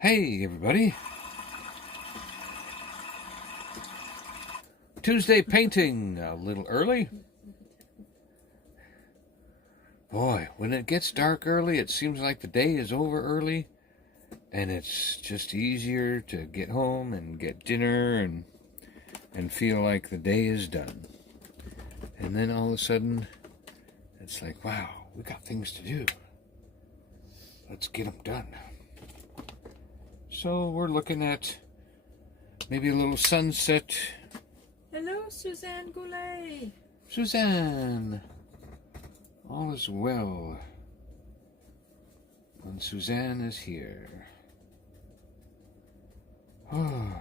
Hey, everybody. Tuesday painting, a little early. Boy, when it gets dark early, it seems like the day is over early, and it's just easier to get home and get dinner and feel like the day is done. And then all of a sudden, it's like, wow, we got things to do. Let's get them done. So we're looking at maybe a little sunset. Hello, Suzanne Goulet. Suzanne, all is well. And Suzanne is here. Oh.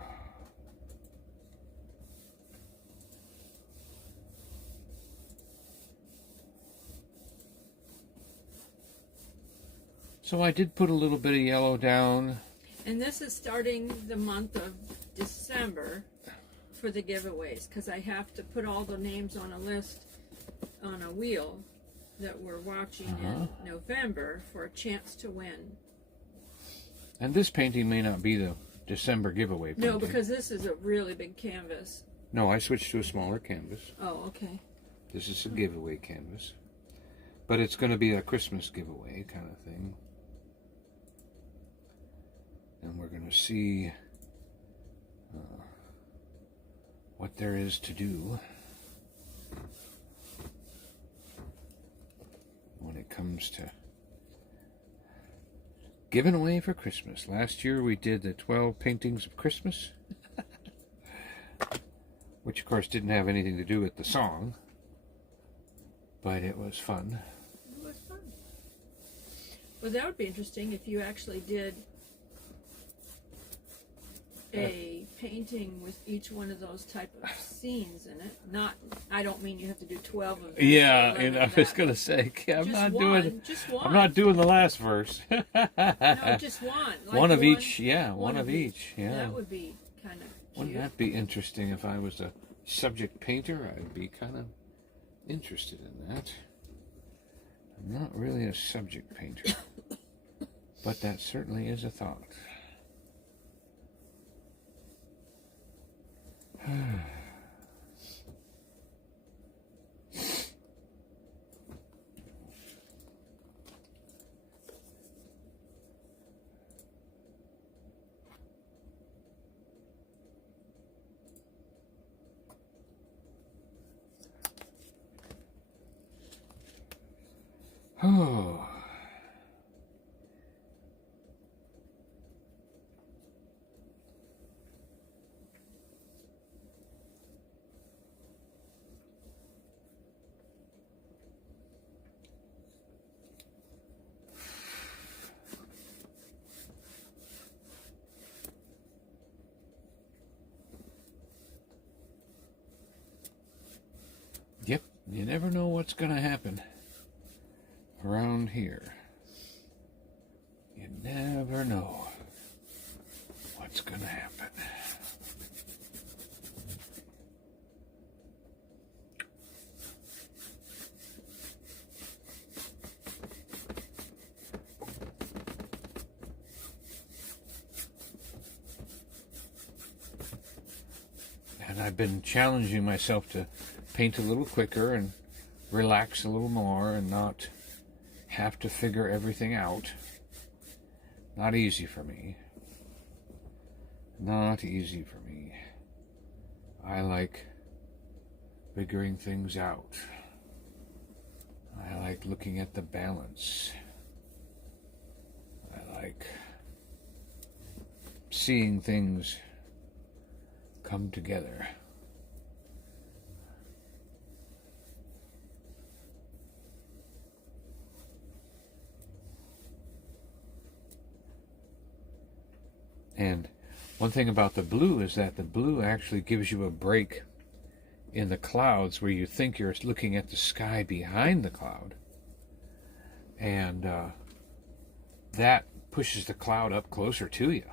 So I did put a little bit of yellow down. And this is starting the month of December for the giveaways, because I have to put all the names on a list on a wheel that we're watching in November for a chance to win. And this painting may not be the December giveaway painting. No, because this is a really big canvas. No, I switched to a smaller canvas. Oh, okay. This is a giveaway canvas. But it's going to be a Christmas giveaway kind of thing. And we're going to see what there is to do when it comes to giving away for Christmas. Last year we did the 12 paintings of Christmas, which of course didn't have anything to do with the song, but it was fun. It was fun. Well, that would be interesting if you actually did a painting with each one of those type of scenes in it. Not, I don't mean you have to do 12 of them. Yeah, and I was gonna say, I'm not doing the last verse. No, just one. Like one of each, yeah, one of each, yeah. That would be kind of Wouldn't cute. that be interesting if I was a subject painter? I'd be kind of interested in that. I'm not really a subject painter, but that certainly is a thought. Oh. Yep, you never know what's going to happen around here. You never know what's going to happen. And I've been challenging myself to paint a little quicker and relax a little more and not have to figure everything out. Not easy for me. Not easy for me. I like figuring things out. I like looking at the balance. I like seeing things come together. And one thing about the blue is that the blue actually gives you a break in the clouds where you think you're looking at the sky behind the cloud. And that pushes the cloud up closer to you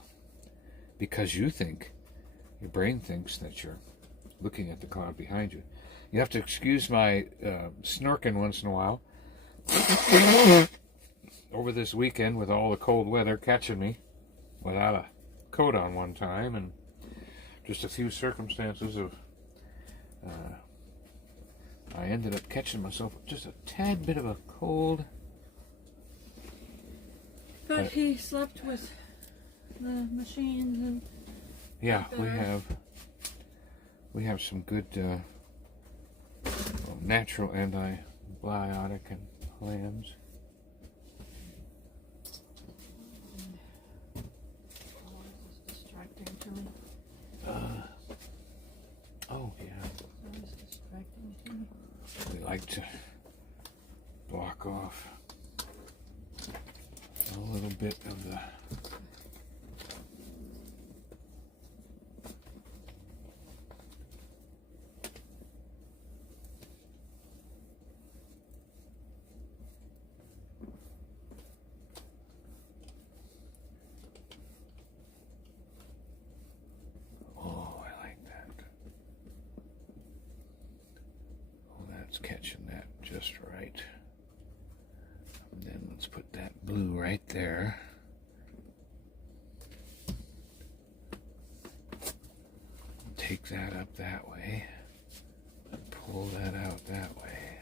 because you think, your brain thinks that you're looking at the cloud behind you. You have to excuse my snorking once in a while. Over this weekend with all the cold weather catching me, without a coat on one time, and just a few circumstances of I ended up catching myself with just a tad bit of a cold. But he slept with the machines and yeah, we have some good natural antibiotic and plans. Distracting to me. Oh yeah. Always distracting to me. We like to block off a little bit of the catching that just right. And then let's put that blue right there. Take that up that way. And pull that out that way.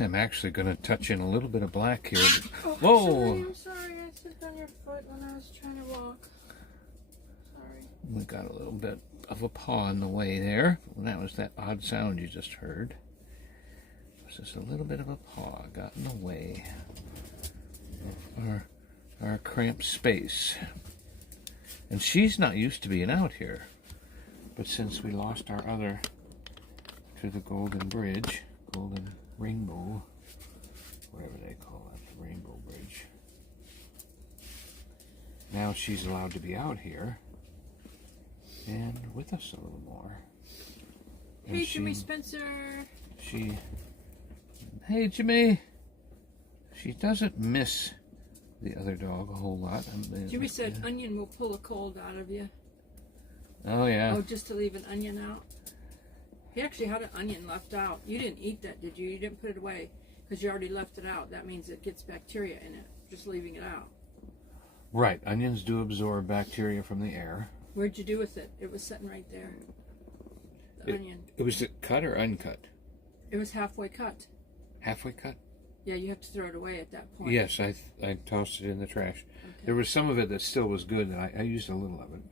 I'm actually going to touch in a little bit of black here. Oh, whoa! I'm sorry. I stepped on your foot when I was trying to walk. We got a little bit of a paw in the way there. That was that odd sound you just heard. It was just a little bit of a paw got in the way of our cramped space. And she's not used to being out here. But since we lost our other to the Golden Bridge, Golden Rainbow, whatever they call it, the Rainbow Bridge. Now she's allowed to be out here. And with us a little more. And hey, Jimmy Spencer. Hey, Jimmy. She doesn't miss the other dog a whole lot. Jimmy said onion will pull a cold out of you. Oh, yeah. Oh, just to leave an onion out? He actually had an onion left out. You didn't eat that, did you? You didn't put it away because you already left it out. That means it gets bacteria in it, just leaving it out. Right. Onions do absorb bacteria from the air. Where'd you do with it? It was sitting right there. The onion. It was cut or uncut? It was halfway cut. Halfway cut? Yeah, you have to throw it away at that point. Yes, I tossed it in the trash. Okay. There was some of it that still was good, and I used a little of it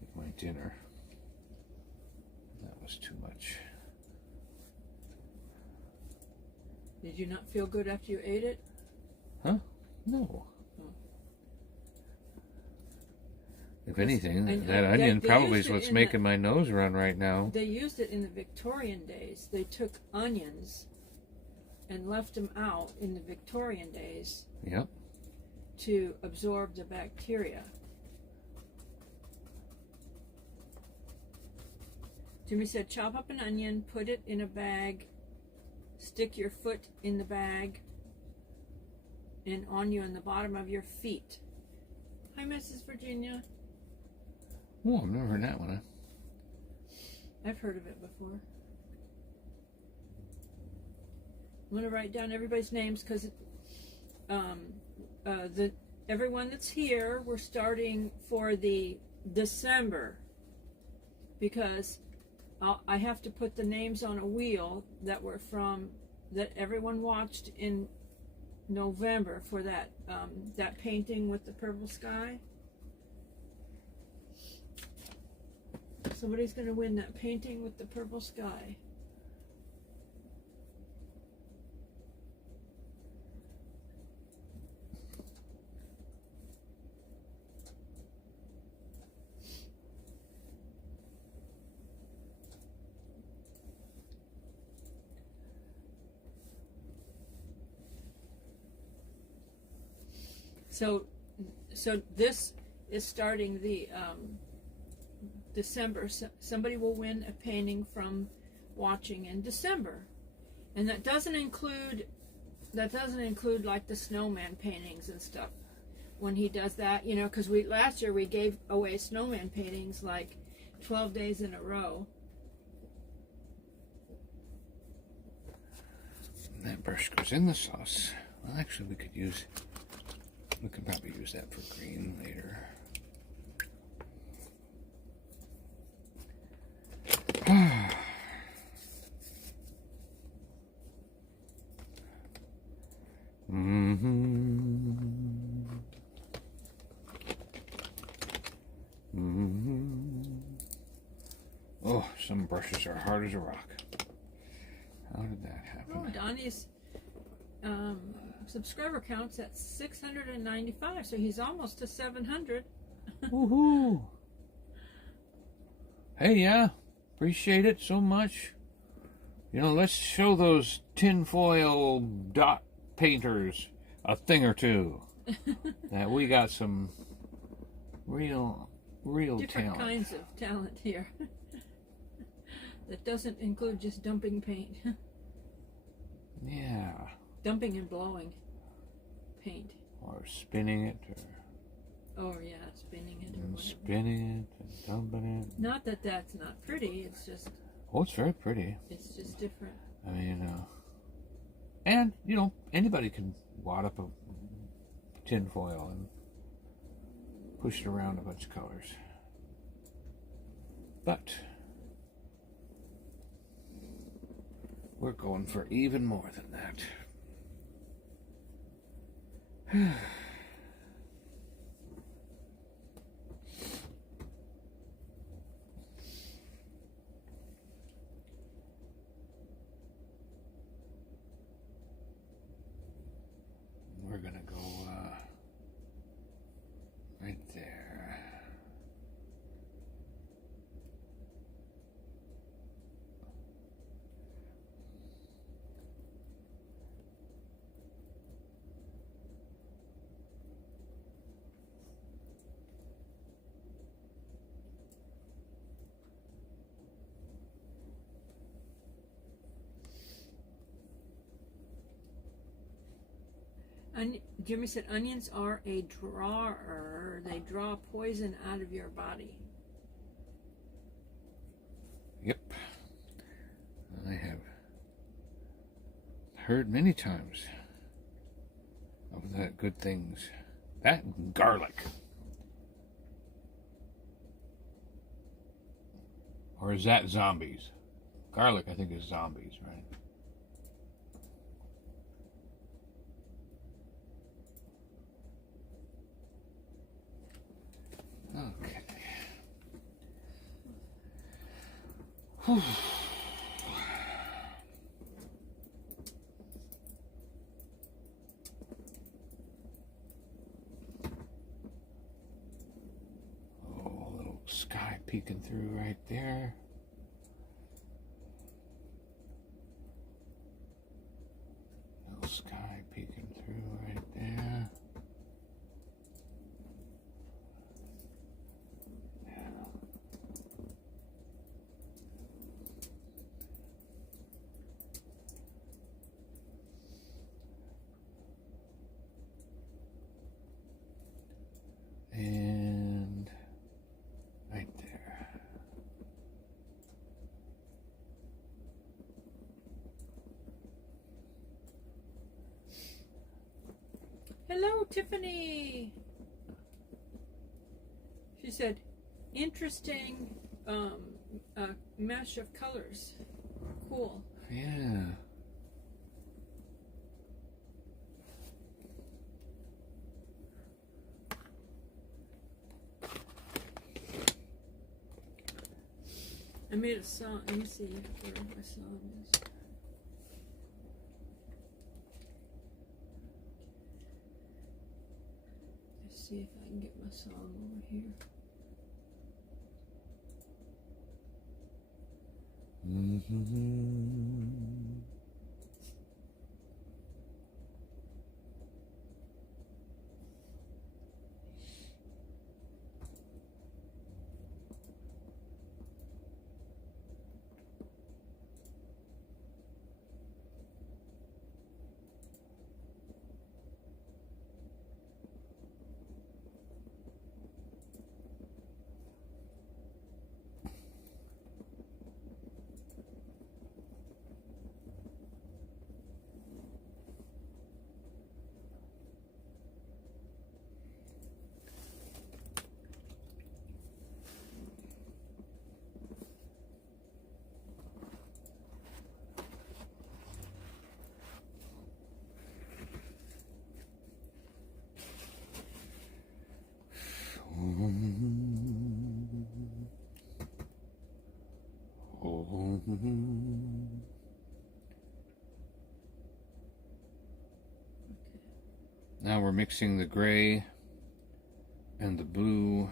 with my dinner. That was too much. Did you not feel good after you ate it? Huh? No. If anything, that onion probably is what's making my nose run right now. They used it in the Victorian days. They took onions and left them out in the Victorian days. Yep. To absorb the bacteria. Jimmy said, chop up an onion, put it in a bag, stick your foot in the bag, and on you on the bottom of your feet. Hi, Mrs. Virginia. Oh, I've never heard that one. I've heard of it before. I'm going to write down everybody's names because everyone that's here, we're starting for the December because I have to put the names on a wheel that were that everyone watched in November for that painting with the purple sky. Somebody's going to win that painting with the purple sky. So this is starting the December. Somebody will win a painting from watching in December, and that doesn't include like the snowman paintings and stuff. When he does that, because last year we gave away snowman paintings like 12 days in a row. brush goes in the sauce. Well, actually, we could probably use that for green later. Oh, some brushes are hard as a rock. How did that happen? Oh, Donnie's subscriber count's at 695, so he's almost to 700. Woohoo! Hey, yeah, appreciate it so much. You know, let's show those tinfoil dot painters a thing or two. That we got some real Different talent. kinds of talent here. That doesn't include just dumping paint. Yeah. Dumping and blowing paint. Or spinning it, Oh yeah, spinning it or and whatever. spinning it, and dumping it. Not that that's not pretty, it's just Oh, it's very pretty. different. I mean, and, you know, anybody can wad up a tinfoil and push it around a bunch of colors. But we're going for even more than that. We're gonna go right there. Jimmy said onions are a drawer. They draw poison out of your body. Yep. I have heard many times of that good things. That and garlic. Or is that zombies? Garlic, I think, is zombies, right? Okay. Whew. Oh, a little sky peeking through right there. Little sky peeking through right there. And right there. Hello, Tiffany. She said, interesting mesh of colors. Cool. Yeah. I made a song. Let me see where my song is. Let's see if I can get my song over here. Mm-hmm. Now we're mixing the gray and the blue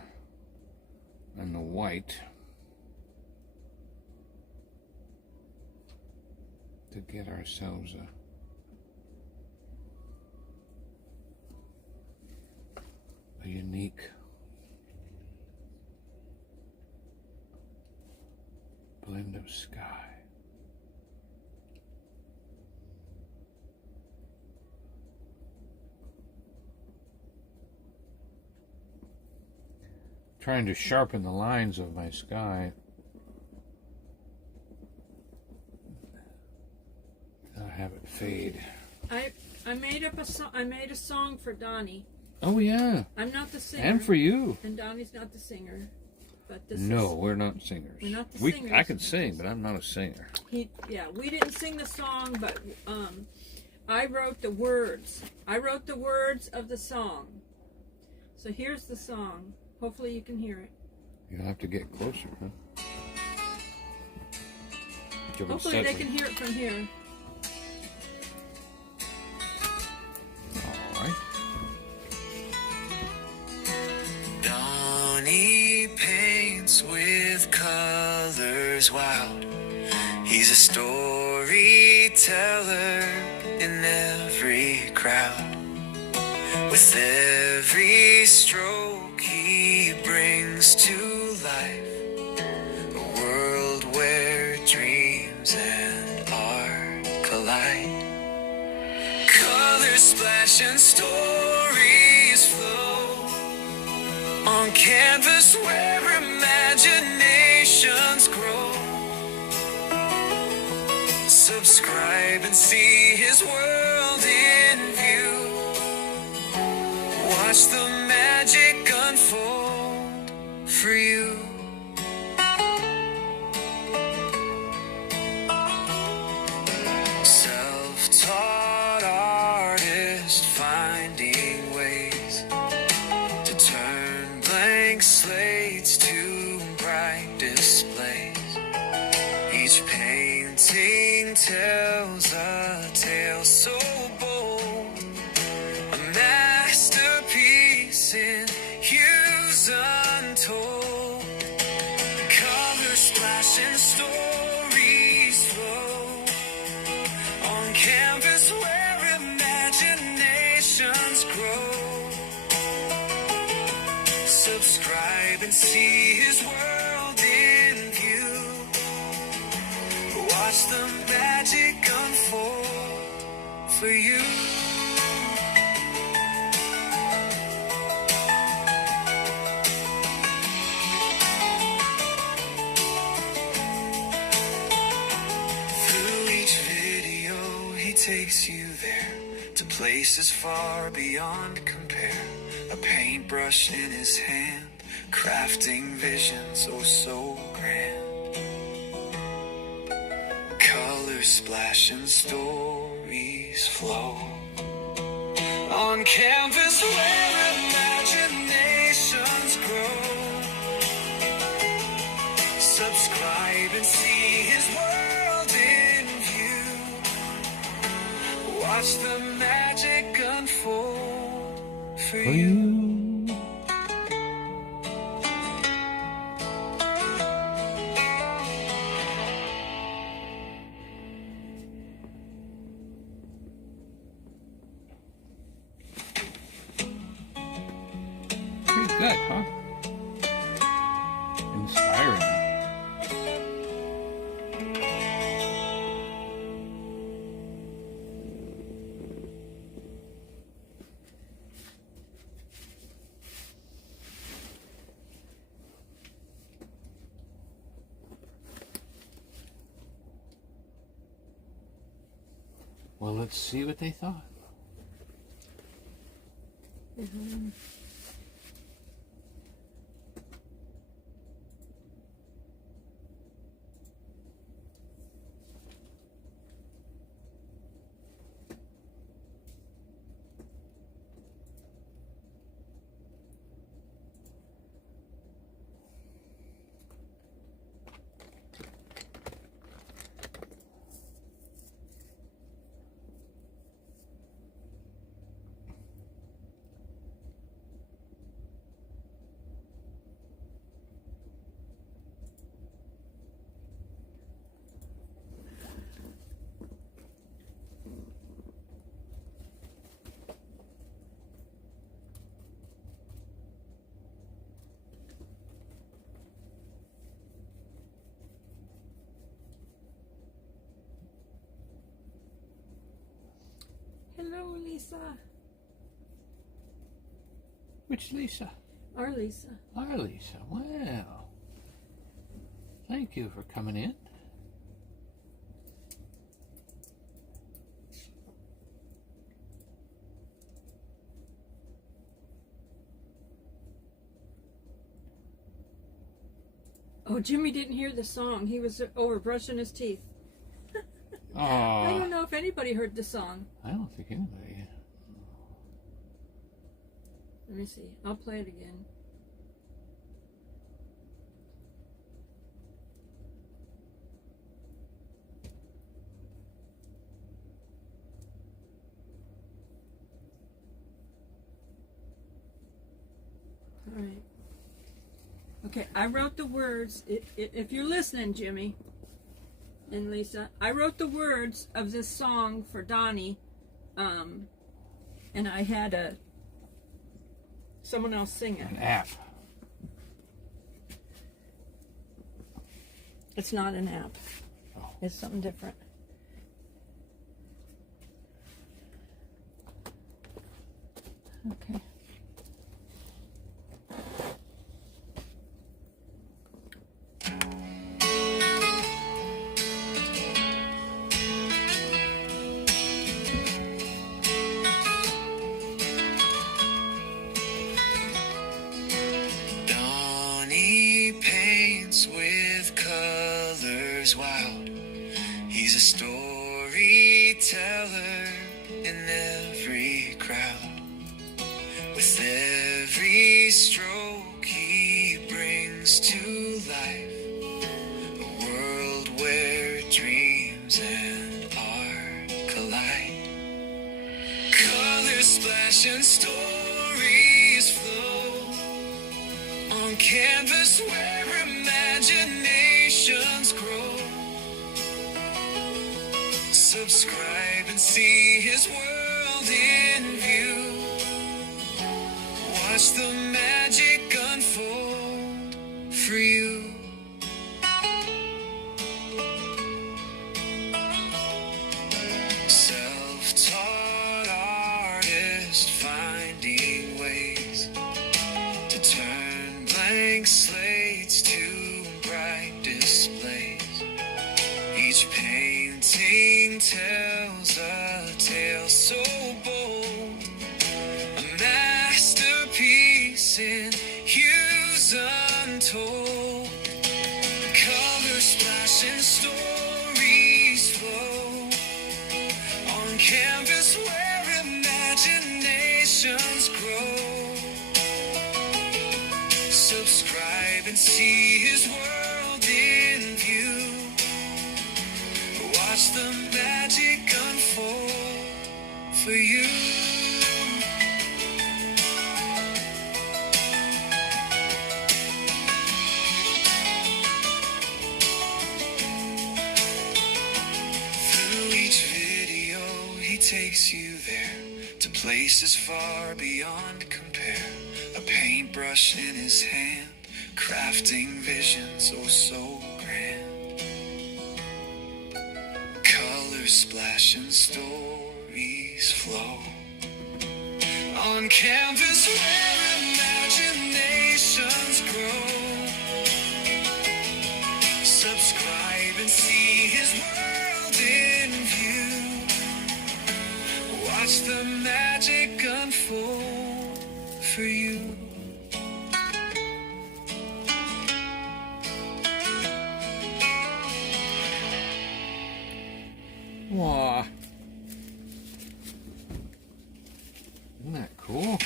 and the white to get ourselves a unique blend of sky. Trying to sharpen the lines of my sky. I'll have it fade. I made up a song. I made a song for Donnie. Oh yeah. I'm not the singer. And for you. And Donnie's not the singer. But this No, we're not singers. We're not the singers. I can sing, but I'm not a singer. We didn't sing the song, but I wrote the words. I wrote the words of the song. So here's the song. Hopefully you can hear it. You'll have to get closer, huh? Hopefully they can hear it from here. All right. Donnie paints with colors wild. He's a storyteller in every crowd. With every stroke he brings to life a world where dreams and art collide. Colors splash and stories flow on canvas where imaginations grow. Subscribe and see his world in view. Watch the magic unfold for you. Self-taught artist finding ways to turn blank slates to bright displays. Each painting tells a tale so bold, a masterpiece in hues untold. Colors splash and stories flow on canvas where imaginations grow. Subscribe and see his world in view. Watch the magic unfold for you. Through each video he takes you there to places far beyond compare. A paintbrush in his hand, crafting visions oh so grand. Colors splash and stories flow on canvas where imaginations grow. Subscribe and see his world in view. Watch the magic unfold for you. Pretty good, huh? Inspiring. Well, let's see what they thought. Hello, Lisa. Which Lisa? Our Lisa. Our Lisa. Well, thank you for coming in. Oh, Jimmy didn't hear the song. He was over brushing his teeth. Oh, I don't know if anybody heard the song. I don't think anybody. Let me see. I'll play it again. All right. Okay, I wrote the words. If you're listening, Jimmy and Lisa, I wrote the words of this song for Donnie, and I had someone else sing it. An app. It's not an app. Oh. It's something different. Okay. Donnie paints with colors wild. He's a storyteller in every crowd. With every stroke he brings to life a world where dreams and art collide. Colors splash and stories flow on canvas where imaginations grow. Subscribe and see his world in view. Watch the magic unfold for you. Self-taught artist finding ways to turn blank slates to bright displays. Each painting tells a tale so bold, a masterpiece in hues untold. Colors splash and stories flow on canvas where imaginations grow. Subscribe and see his world in view. Watch the magic unfold for you. Through each video, he takes you there to places far beyond compare. A paintbrush in his hand, crafting visions oh so grand. Colors splash and stories flow on canvas where imaginations grow. Subscribe and see his world in view. Watch the magic unfold for you. Wow. Isn't that cool?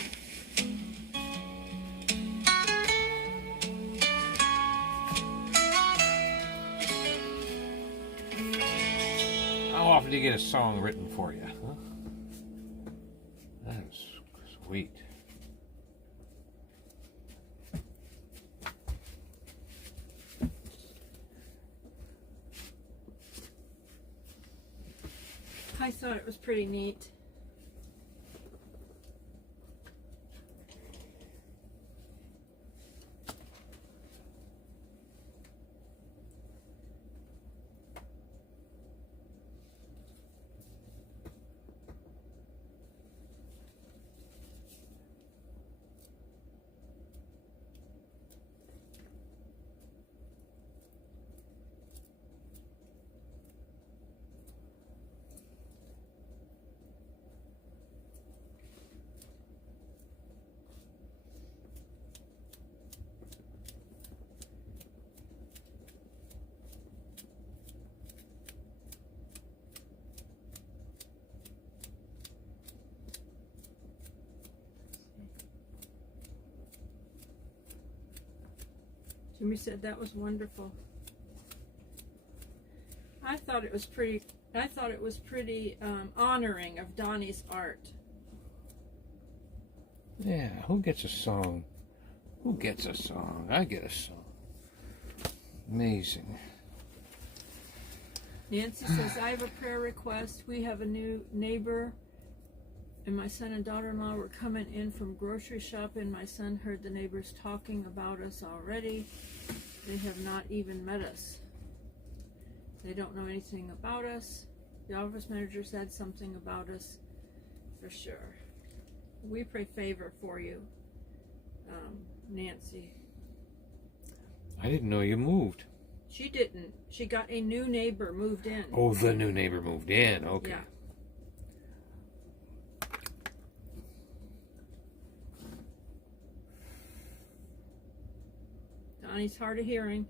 How often do you get a song written for you? Huh? That is sweet. I thought it was pretty neat. Jimmy said that was wonderful. I thought it was pretty honoring of Donnie's art. Yeah, who gets a song? Who gets a song? I get a song. Amazing. Nancy says, I have a prayer request. We have a new neighbor, and my son and daughter-in-law were coming in from grocery shopping. My son heard the neighbors talking about us already. They have not even met us. They don't know anything about us. The office manager said something about us for sure. We pray favor for you, Nancy. I didn't know you moved. She didn't. She got a new neighbor moved in. Oh, the new neighbor moved in. Okay. Yeah. Donnie's hard of hearing.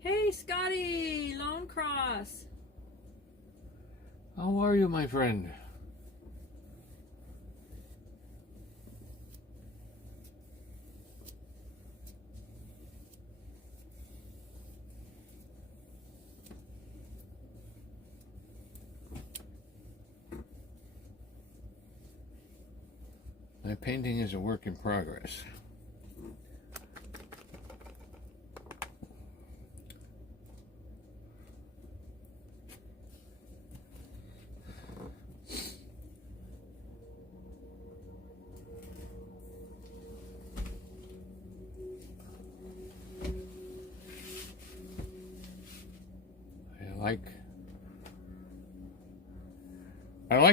Hey, Scotty! Lone Cross. How are you, my friend? My painting is a work in progress.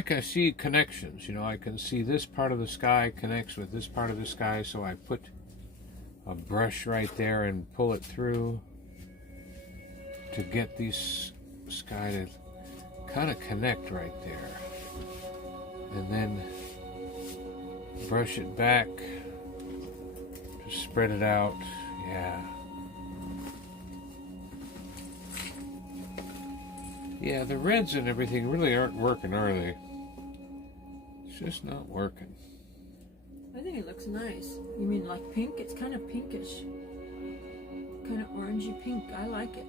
I see connections. You know, I can see this part of the sky connects with this part of the sky, so I put a brush right there and pull it through to get this sky to kind of connect right there. And then brush it back to spread it out. Yeah. Yeah, the reds and everything really aren't working, are they? It's just not working. I think it looks nice. You mean like pink? It's kind of pinkish. Kind of orangey pink. I like it.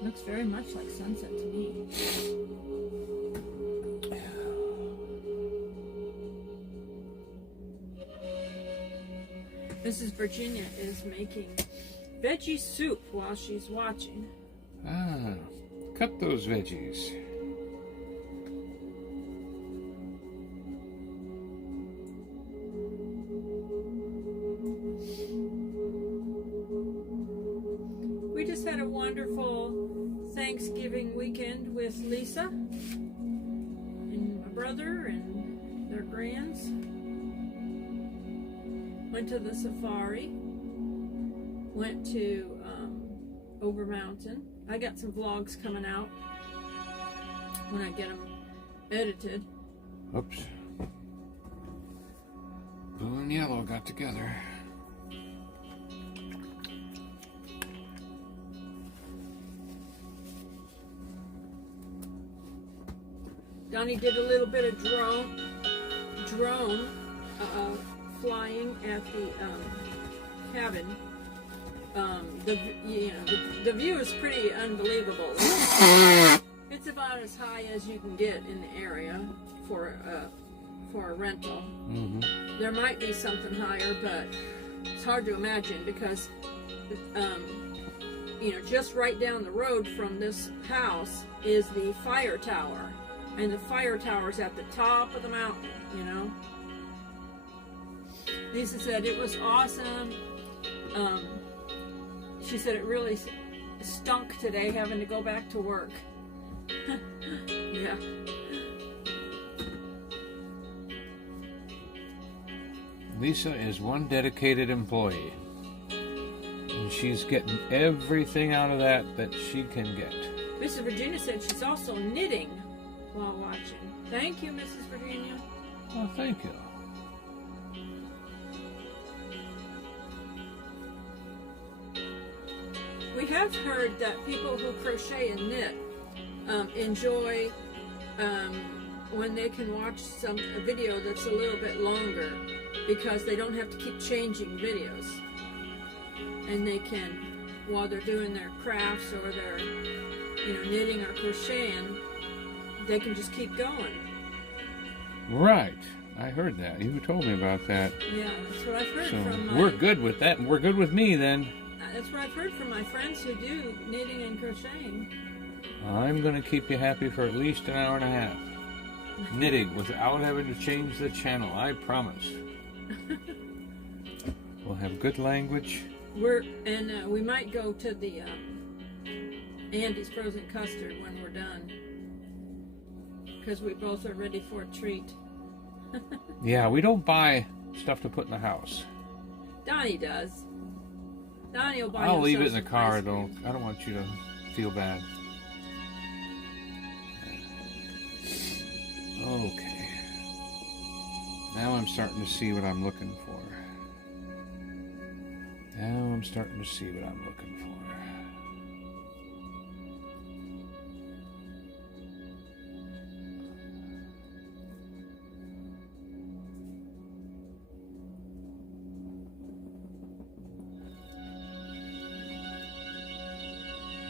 Looks very much like sunset to me. Mrs. Virginia is making veggie soup while she's watching. Ah, cut those veggies. We just had a wonderful Thanksgiving weekend with Lisa and my brother and their grands. Went to the safari. Went to Over Mountain. I got some vlogs coming out when I get them edited. Oops. Blue and yellow got together. Donnie did a little bit of drone flying at the cabin. The view is pretty unbelievable. It's about as high as you can get in the area for a rental. Mm-hmm. There might be something higher, but it's hard to imagine because just right down the road from this house is the fire tower. And the fire tower's at the top of the mountain, you know. Lisa said it was awesome. She said it really stunk today having to go back to work. Yeah. Lisa is one dedicated employee. And she's getting everything out of that she can get. Mrs. Virginia said she's also knitting while watching. Thank you, Mrs. Virginia. Well, thank you. We have heard that people who crochet and knit enjoy when they can watch a video that's a little bit longer, because they don't have to keep changing videos, and they can, while they're doing their crafts or their knitting or crocheting, they can just keep going. Right. I heard that. You told me about that. Yeah, that's what I've heard So from we're good with that, and we're good with me then. That's what I've heard from my friends who do knitting and crocheting. I'm going to keep you happy for at least an hour and a half. Knitting without having to change the channel, I promise. We'll have good language. We might go to the Andy's Frozen Custard when we're done, because we both are ready for a treat. Yeah, we don't buy stuff to put in the house. Donnie does. Donnie will buy. I'll leave it in himself the some car ice though. cream. I don't want you to feel bad. Okay. Now I'm starting to see what I'm looking for.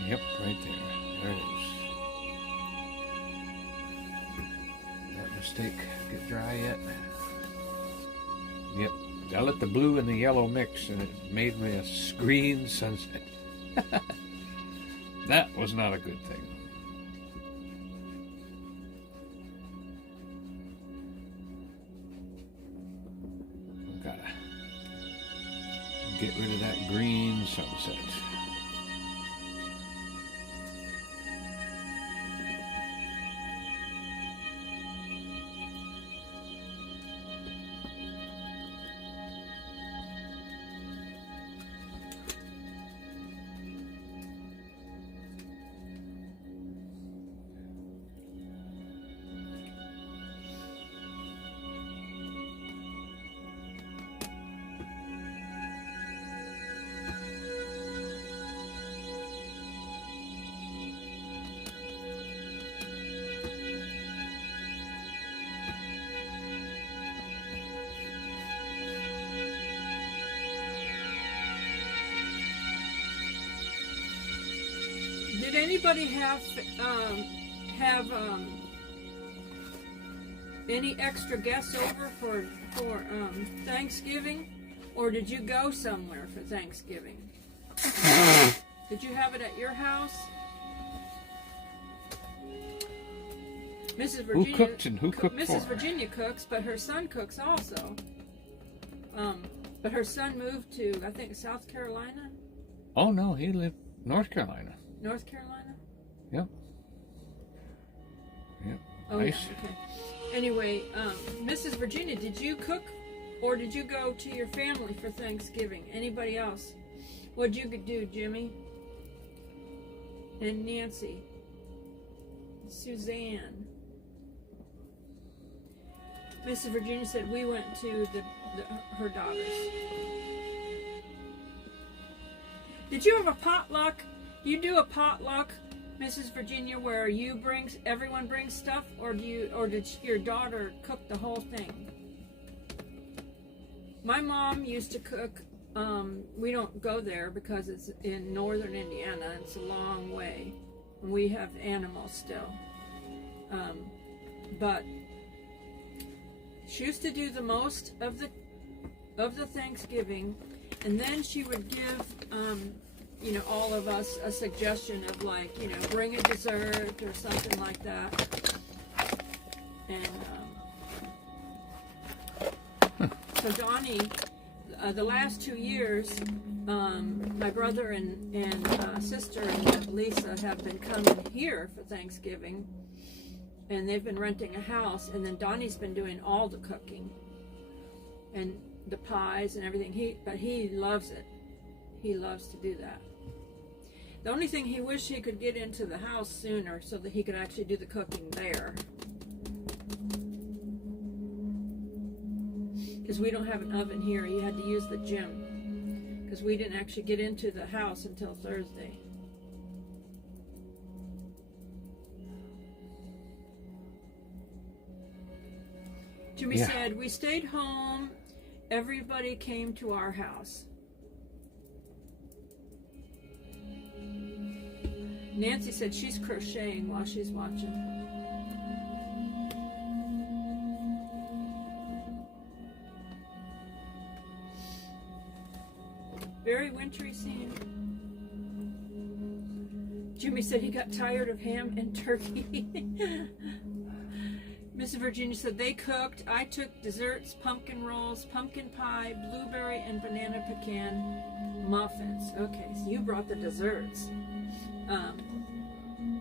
Yep, right there. There it is. Did that mistake get dry yet? Yep. I let the blue and the yellow mix, and it made me a green sunset. That was not a good thing. Gotta get rid of that green sunset. Did anybody have any extra guests over for Thanksgiving, or did you go somewhere for Thanksgiving? Did you have it at your house? Mrs. Virginia, Who cooked and who cooked Mrs. for? Virginia cooks, but her son cooks also. But her son moved to, I think, South Carolina? Oh no, he lived North Carolina. North Carolina? Yep. Yep. Oh, Nice. yeah, okay. Anyway, Mrs. Virginia, did you cook, or did you go to your family for Thanksgiving? Anybody else? What'd you do, Jimmy? And Nancy? Suzanne? Mrs. Virginia said we went to her daughters. Did you have a potluck? You do a potluck, Mrs. Virginia, where everyone brings stuff, or did your daughter cook the whole thing? My mom used to cook. We don't go there because it's in northern Indiana. It's a long way, and we have animals still. But she used to do the most of the Thanksgiving, and then she would give all of us a suggestion of, like, bring a dessert or something like that. And so Donnie, the last 2 years, my brother and sister and Lisa have been coming here for Thanksgiving, and they've been renting a house, and then Donnie's been doing all the cooking and the pies and everything. But he loves it. He loves to do that. The only thing he wished he could get into the house sooner so that he could actually do the cooking there. Because we don't have an oven here. He had to use the gym. Because we didn't actually get into the house until Thursday. Jimmy Yeah. said, we stayed home. Everybody came to our house. Nancy said she's crocheting while she's watching. Very wintry scene. Jimmy said he got tired of ham and turkey. Mrs. Virginia said they cooked. I took desserts, pumpkin rolls, pumpkin pie, blueberry and banana pecan muffins. Okay, so you brought the desserts.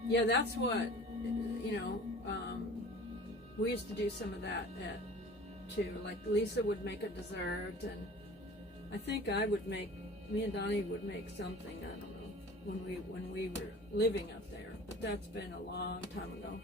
Yeah, that's what, we used to do some of that too. Like Lisa would make a dessert, and I think me and Donnie would make something, I don't know, when we were living up there. But that's been a long time ago.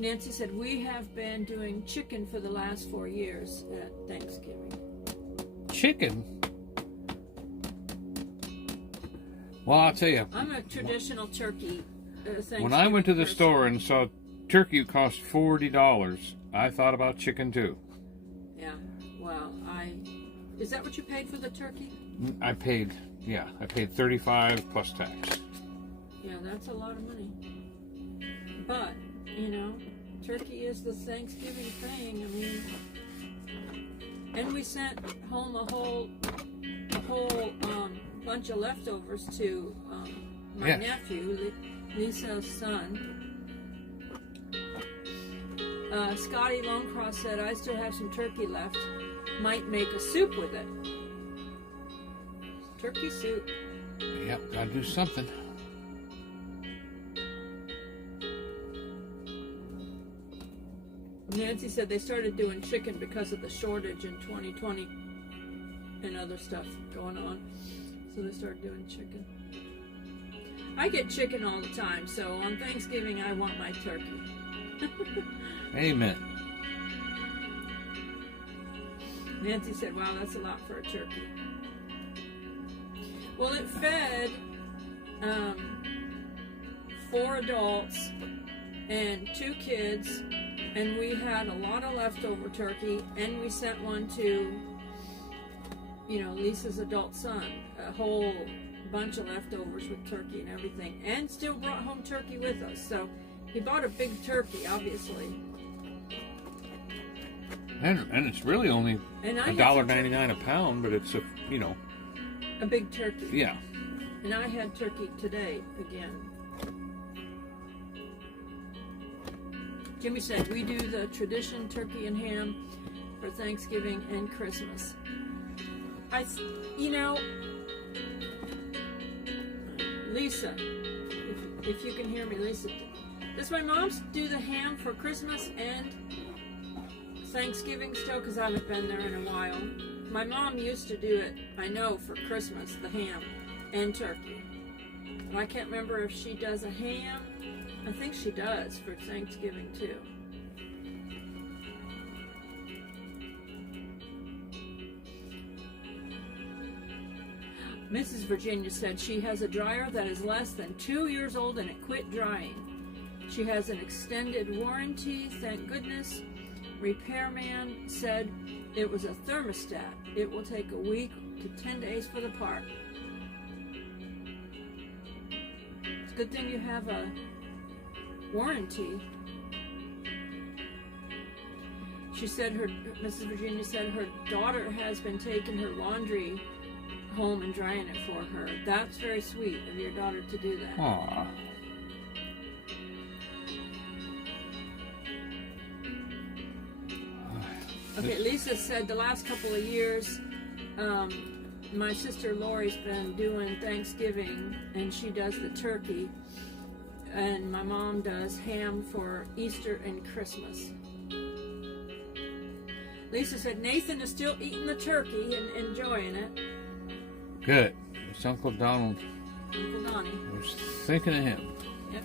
Nancy said, we have been doing chicken for the last 4 years at Thanksgiving. Chicken? Well, I'll tell you. I'm a traditional turkey Thanksgiving When I went to the person. store and saw turkey cost $40, I thought about chicken too. Yeah, well, is that what you paid for the turkey? I paid $35 plus tax. Yeah, that's a lot of money. But, turkey is the Thanksgiving thing. I mean, and we sent home a whole bunch of leftovers to my Yes. nephew, Lisa's son. Scotty Longcross said, I still have some turkey left. Might make a soup with it. Turkey soup. Yep, gotta do something. Nancy said they started doing chicken because of the shortage in 2020 and other stuff going on. So they started doing chicken. I get chicken all the time, so on Thanksgiving I want my turkey. Amen. Nancy said, wow, that's a lot for a turkey. Well, it fed 4 adults and 2 kids, and we had a lot of leftover turkey, and we sent one to, Lisa's adult son, a whole bunch of leftovers with turkey and everything, and still brought home turkey with us. So he bought a big turkey, obviously. And it's really only And I had some $1.99 a pound, but it's a big turkey. yeah. And I had turkey today again. Jimmy said, we do the tradition turkey and ham for Thanksgiving and Christmas. Lisa, if you can hear me, Lisa, does my mom do the ham for Christmas and Thanksgiving still? Because I haven't been there in a while. My mom used to do it, I know, for Christmas, the ham and turkey. And I can't remember if she does a ham. I think she does for Thanksgiving too. Mrs. Virginia said she has a dryer that is less than 2 years old and it quit drying. She has an extended warranty, thank goodness. Repairman said it was a thermostat. It will take a week to 10 days for the part. It's a good thing you have a warranty. She said Mrs. Virginia said her daughter has been taking her laundry home and drying it for her. That's very sweet of your daughter to do that. Aw. Okay, Lisa said the last couple of years, my sister Lori's been doing Thanksgiving, and she does the turkey, and my mom does ham for Easter and Christmas. Lisa said Nathan is still eating the turkey and enjoying it. Good. It's Uncle Donald. Uncle Donnie. I was thinking of him. Yep.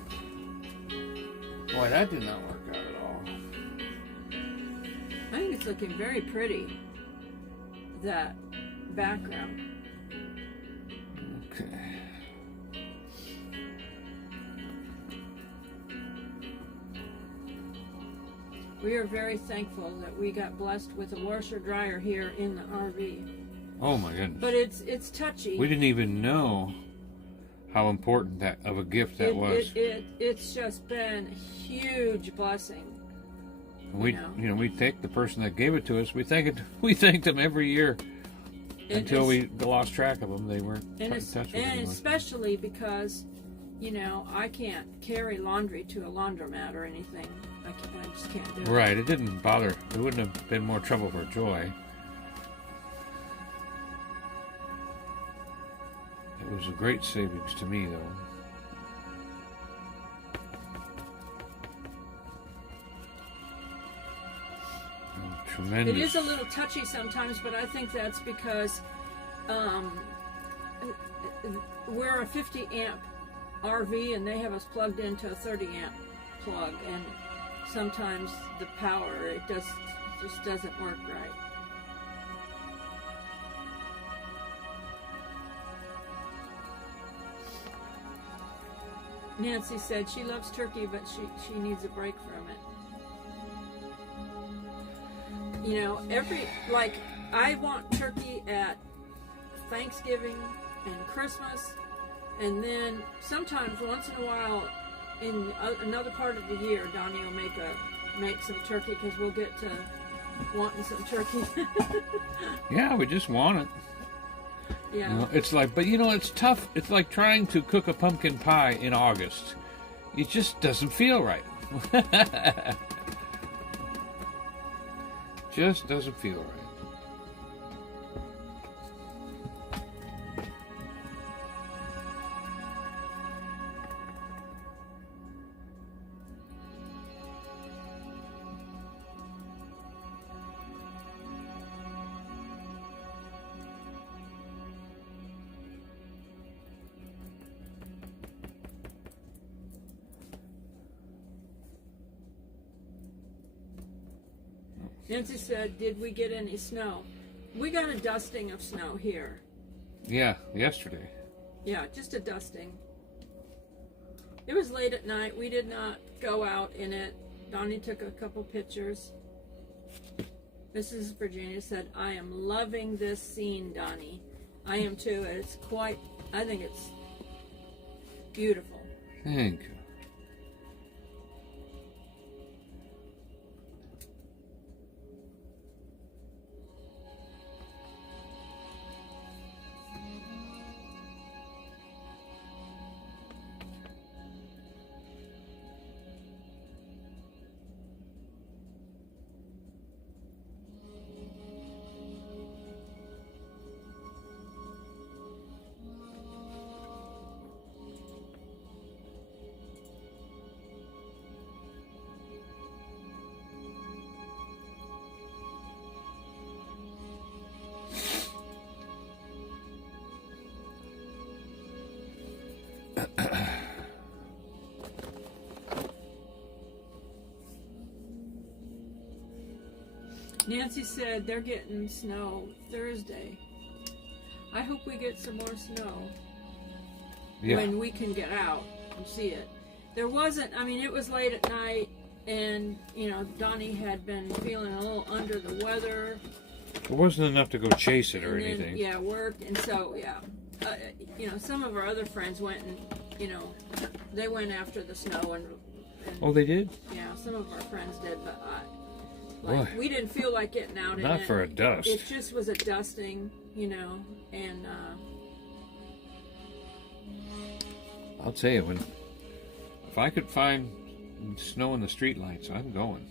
Boy, that did not work out at all. I think it's looking very pretty, that background. Okay. We are very thankful that we got blessed with a washer dryer here in the RV. Oh my goodness. But it's touchy. We didn't even know how important that of a gift that was. It's just been a huge blessing. We we thank the person that gave it to us. We thanked them every year until we lost track of them. They weren't and touchable and anymore. especially because I can't carry laundry to a laundromat or anything. I just can't do it. Right, it didn't bother. It wouldn't have been more trouble for Joy. It was a great savings to me, though. Tremendous. It is a little touchy sometimes, but I think that's because we're a 50 amp RV and they have us plugged into a 30 amp plug, and sometimes the power just doesn't work right. Nancy said she loves turkey, but she needs a break from it. I want turkey at Thanksgiving and Christmas, and then sometimes once in a while in another part of the year, Donnie will make some turkey because we'll get to wanting some turkey. Yeah, we just want it. Yeah. It's like, but it's tough. It's like trying to cook a pumpkin pie in August. It just doesn't feel right. Just doesn't feel right. Nancy said, did we get any snow? We got a dusting of snow here. Yeah, yesterday. Yeah, just a dusting. It was late at night. We did not go out in it. Donnie took a couple pictures. Mrs. Virginia said, I am loving this scene, Donnie. I am too. I think it's beautiful. Thank you. Nancy said they're getting snow Thursday. I hope we get some more snow when we can get out and see it. There wasn't, it was late at night, and, Donnie had been feeling a little under the weather. It wasn't enough to go chase it or And then, anything. yeah, work, and so, yeah. Some of our other friends went and, they went after the snow and Oh, they did? yeah, some of our friends did, but Boy. we didn't feel like getting out in it. Not for a dust. It just was a dusting, and I'll tell you, if I could find snow in the streetlights, I'm going.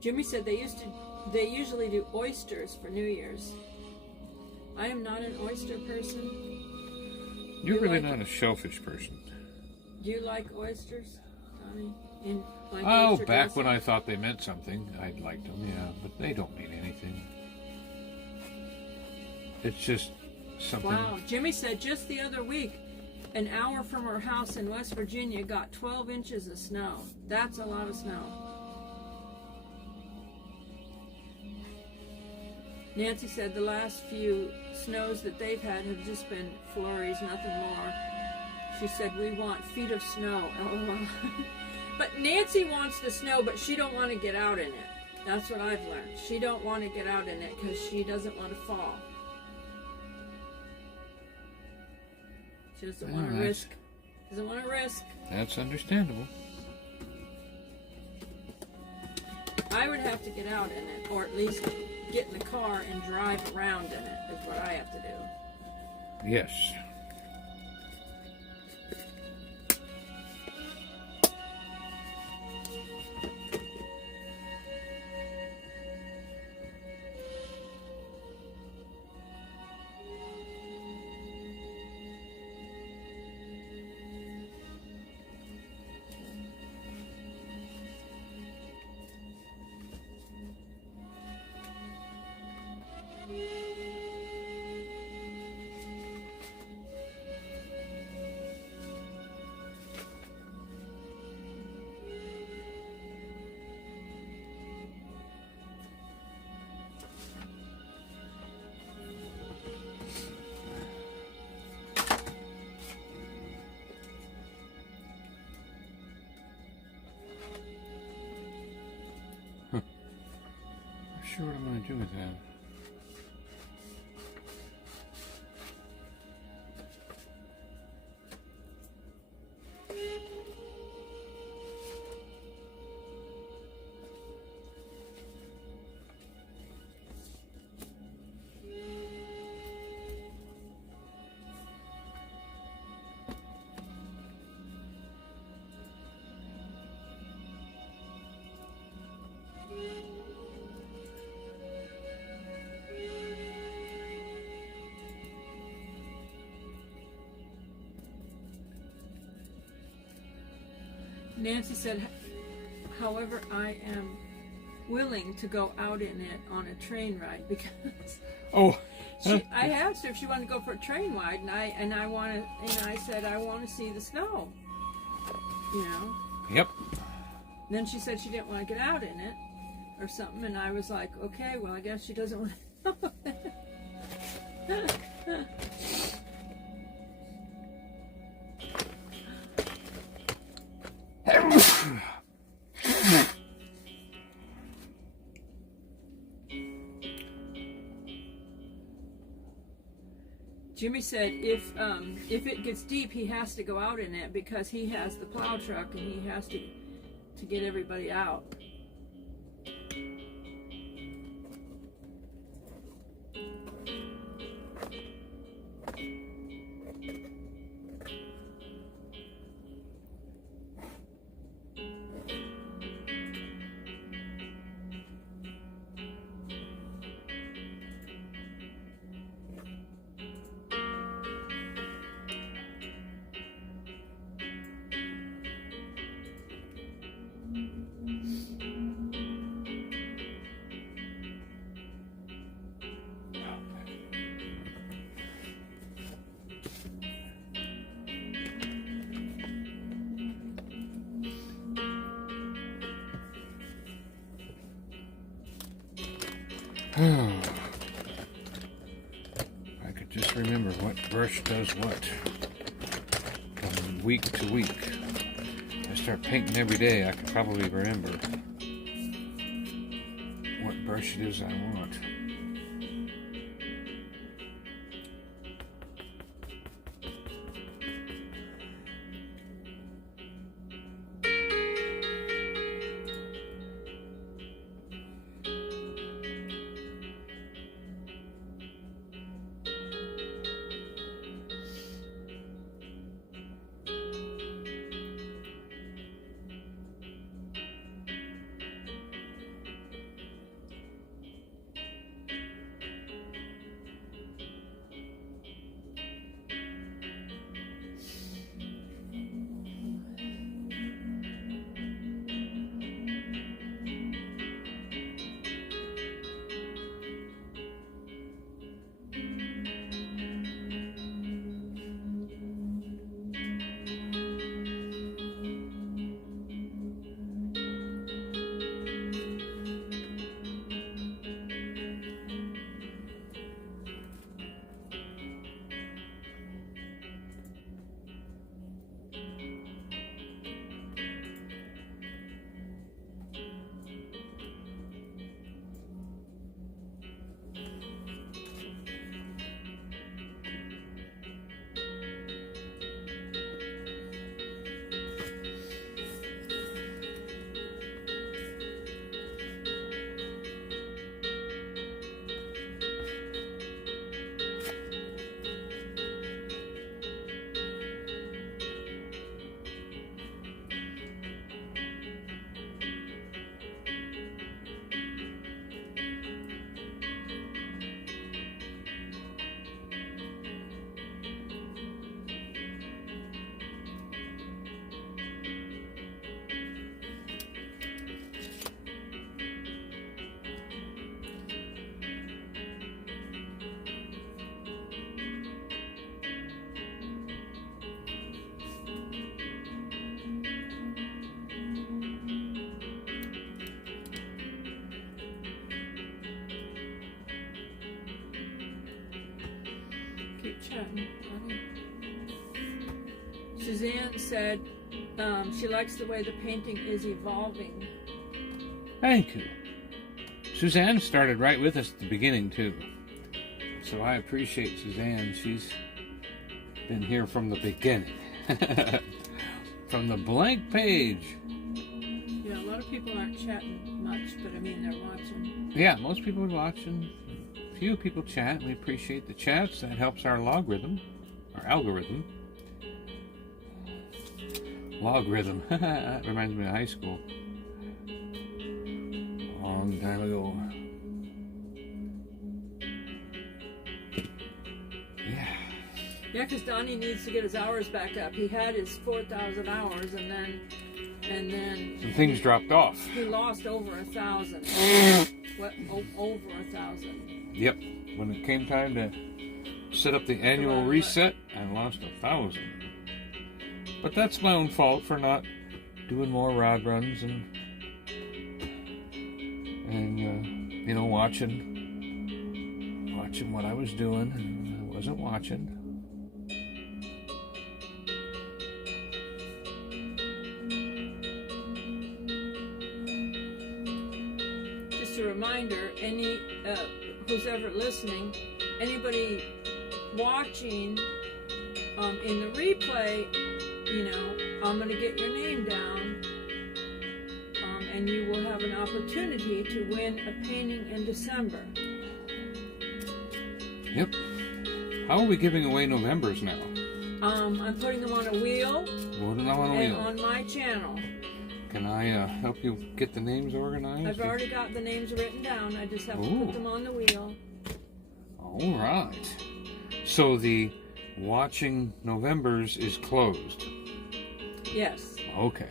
Jimmy said they usually do oysters for New Year's. I am not an oyster person. You're really like not a shellfish person. Do you like oysters, Donnie? Oh, oyster back dressing? when I thought they meant something, I'd liked them, yeah, but they don't mean anything. It's just something. Wow, Jimmy said just the other week, an hour from her house in West Virginia got 12 inches of snow. That's a lot of snow. Nancy said the last few snows that they've had have just been flurries, nothing more. She said, we want feet of snow. LOL. But Nancy wants the snow, but she don't want to get out in it. That's what I've learned. She don't want to get out in it because she doesn't want to fall. She doesn't want to risk. Doesn't want to risk. That's understandable. I would have to get out in it, or at least get in the car and drive around in it, is what I have to do. Yes. Not sure what I'm going to do with that. Nancy said, however, I am willing to go out in it on a train ride because I asked her if she wanted to go for a train ride, and I said I want to see the snow. You know. Yep. And then she said she didn't want to get out in it or something, and I was like, okay, well, I guess she doesn't want to. Jimmy said if it gets deep, he has to go out in it because he has the plow truck and he has to get everybody out. I could just remember what brush does what from week to week. If I start painting every day, I could probably remember what brush it is I want. chatting, buddy. Suzanne said she likes the way the painting is evolving. Thank you. Suzanne started right with us at the beginning, too. So I appreciate Suzanne. She's been here from the beginning. From the blank page. Yeah, a lot of people aren't chatting much, but I mean, they're watching. Yeah, most people are watching. Few people chat. We appreciate the chats. That helps our logarithm. Our algorithm. Logarithm. That reminds me of high school. A long time ago. Yeah. Yeah, because Donnie needs to get his hours back up. He had his 4,000 hours, and then Some things dropped off. he lost over 1,000. What? Over 1,000. Yep. When it came time to set up the annual reset, I lost 1,000. But that's my own fault for not doing more rod runs and you know, watching what I was doing, and I wasn't watching. Just a reminder, any who's ever listening, anybody watching in the replay, you know, I'm going to get your name down, and you will have an opportunity to win a painting in December. Yep. How are we giving away Novembers now? I'm putting them on a wheel What do I want to and wheel? on my channel. Can I help you get the names organized? I've already got the names written down. I just have to Ooh. put them on the wheel. All right. So the watching Novembers is closed. Yes. Okay.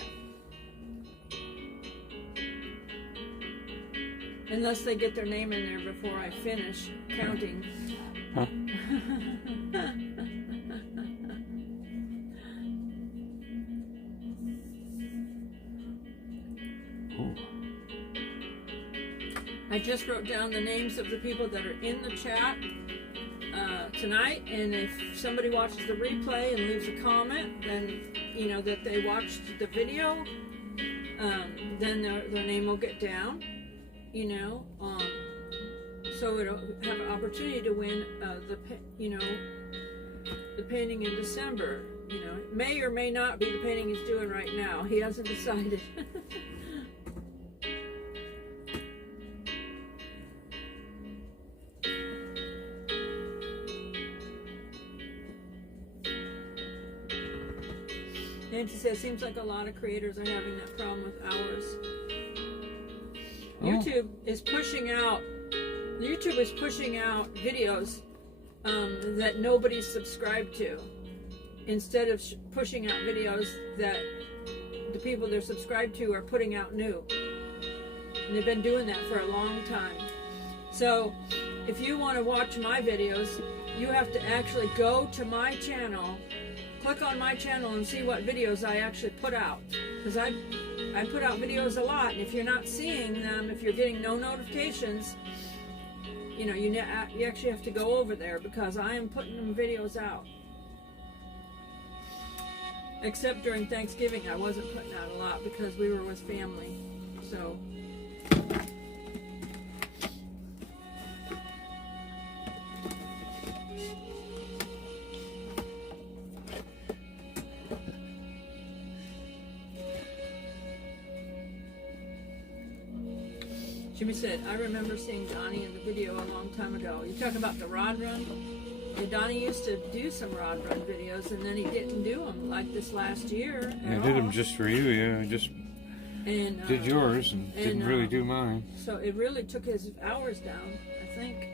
Unless they get their name in there before I finish counting. Huh. Ooh. I just wrote down the names of the people that are in the chat tonight, and if somebody watches the replay and leaves a comment, then you know that they watched the video, then their name will get down, you know, so it'll have an opportunity to win the painting in December. You know, it may or may not be the painting he's doing right now. He hasn't decided. Nancy says, seems like a lot of creators are having that problem with hours. Oh. YouTube is pushing out videos that nobody's subscribed to, instead of pushing out videos that the people they're subscribed to are putting out new. And they've been doing that for a long time. So if you want to watch my videos, you have to actually go to my channel, click on my channel, and see what videos I actually put out. Because I put out videos a lot, and if you're not seeing them, if you're getting no notifications, you know, you actually have to go over there, because I am putting them videos out. Except during Thanksgiving, I wasn't putting out a lot because we were with family. So Jimmy said, I remember seeing Donnie in the video a long time ago. You talking about the rod run? Yeah, Donnie used to do some rod run videos, and then he didn't do them like this last year. Yeah, I did them just for you. Yeah, I just and did yours and didn't really do mine. So it really took his hours down, I think.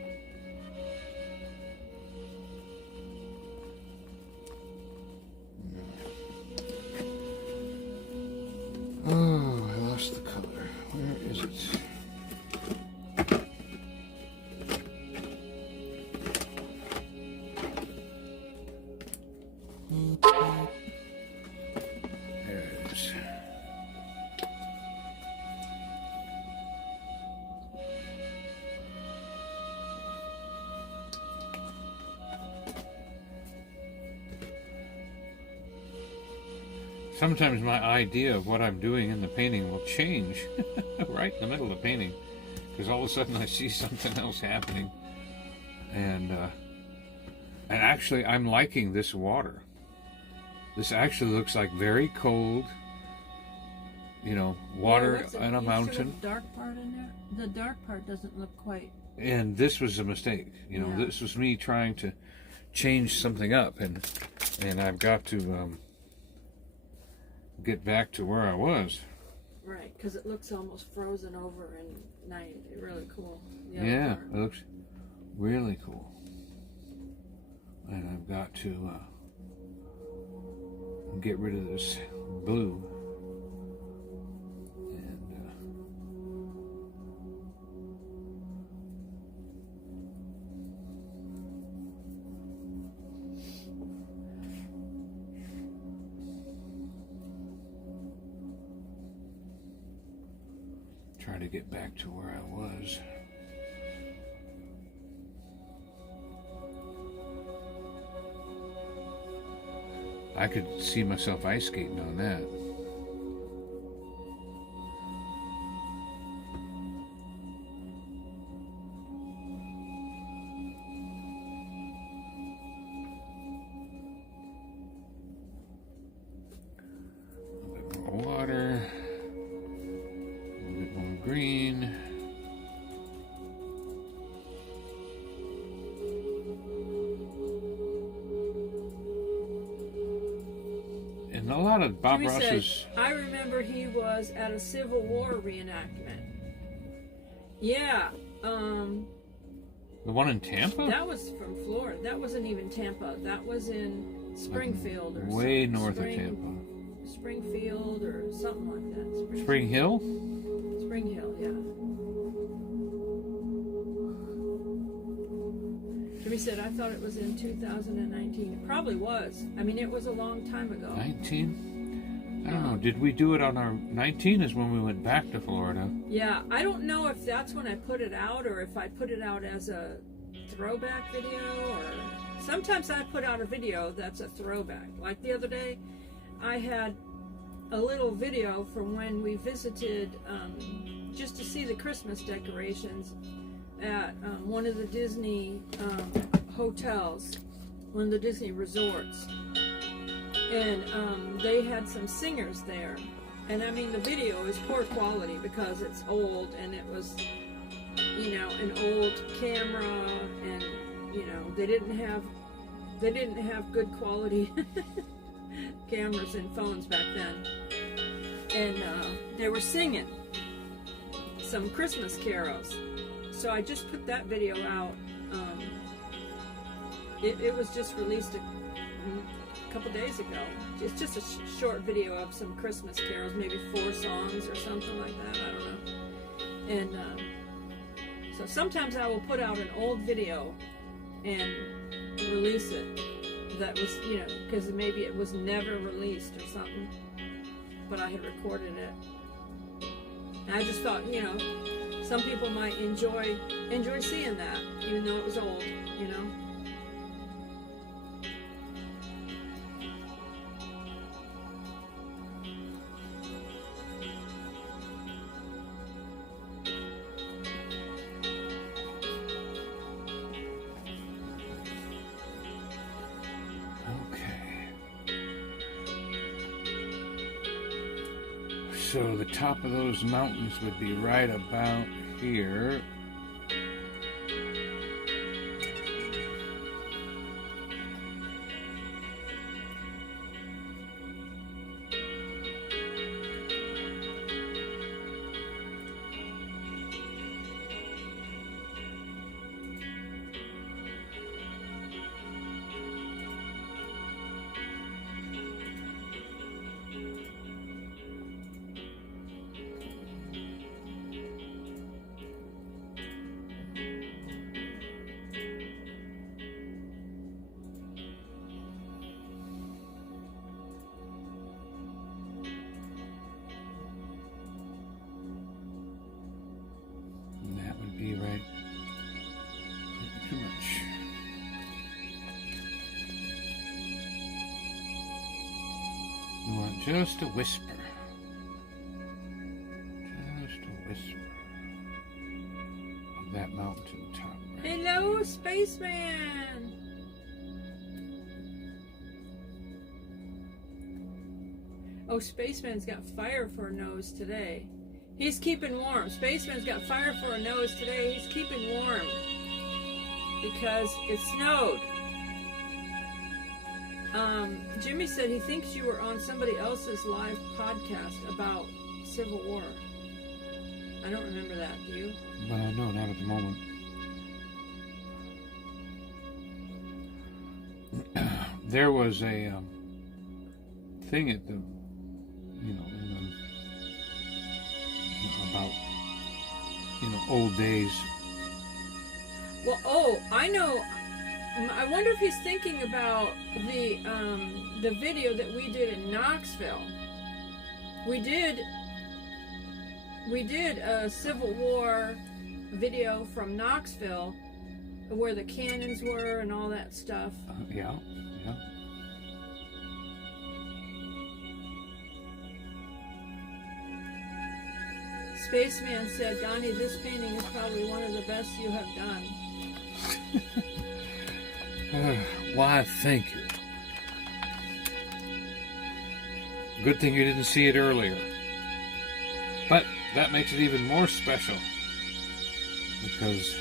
Oh, I lost the color. Where is it? There it is. sometimes my idea of what I'm doing in the painting will change right in the middle of the painting, because all of a sudden I see something else happening, and actually I'm liking this water. This actually looks like very cold, water on a mountain. The dark part in there. The dark part doesn't look quite. And this was a mistake. This was me trying to change something up, and I've got to get back to where I was. Right, because it looks almost frozen over and night. Really cool. Yeah, it looks really cool. And I've got to get rid of this blue. Try to get back to where I was. I could see myself ice skating on that. A bit more water. A bit more green. And a lot of Bob Jimmy Ross's... said, I remember he was at a Civil War reenactment. Yeah, The one in Tampa? that was from Florida. That wasn't even Tampa. That was in Springfield or Way something. north of Tampa. Springfield or something like that. Spring Hill? Spring Hill, yeah. Jimmy said, I thought it was in 2019. It probably was. I mean, it was a long time ago. 19? I don't know. Did we do it on our... 19 is when we went back to Florida. Yeah, I don't know if that's when I put it out or if I put it out as a throwback video or... Sometimes I put out a video that's a throwback. Like the other day, I had a little video from when we visited just to see the Christmas decorations at one of the Disney hotels, one of the Disney resorts. And they had some singers there. And I mean, the video is poor quality because it's old and it was, an old camera and, they didn't have good quality cameras and phones back then. And they were singing some Christmas carols. So I just put that video out. It was just released a couple days ago. It's just a short video of some Christmas carols, maybe 4 songs or something like that. I don't know. And so sometimes I will put out an old video and release it. That was, because maybe it was never released or something. But I had recorded it. And I just thought, some people might enjoy seeing that, even though it was old, So the top of those mountains would be right about here. Just a whisper. Just a whisper of that mountain top. Right? Hello, spaceman. Oh, spaceman's got fire for a nose today. He's keeping warm. Spaceman's got fire for a nose today. He's keeping warm because it snowed. Jimmy said he thinks you were on somebody else's live podcast about Civil War. I don't remember that. Do you? No, not at the moment. There was a thing at the, about, old days. Well, I know. I wonder if he's thinking about the video that we did in Knoxville. We did a Civil War video from Knoxville where the cannons were and all that stuff. Yeah. Spaceman said, Donnie, this painting is probably one of the best you have done. Why, thank you. Good thing you didn't see it earlier. But that makes it even more special because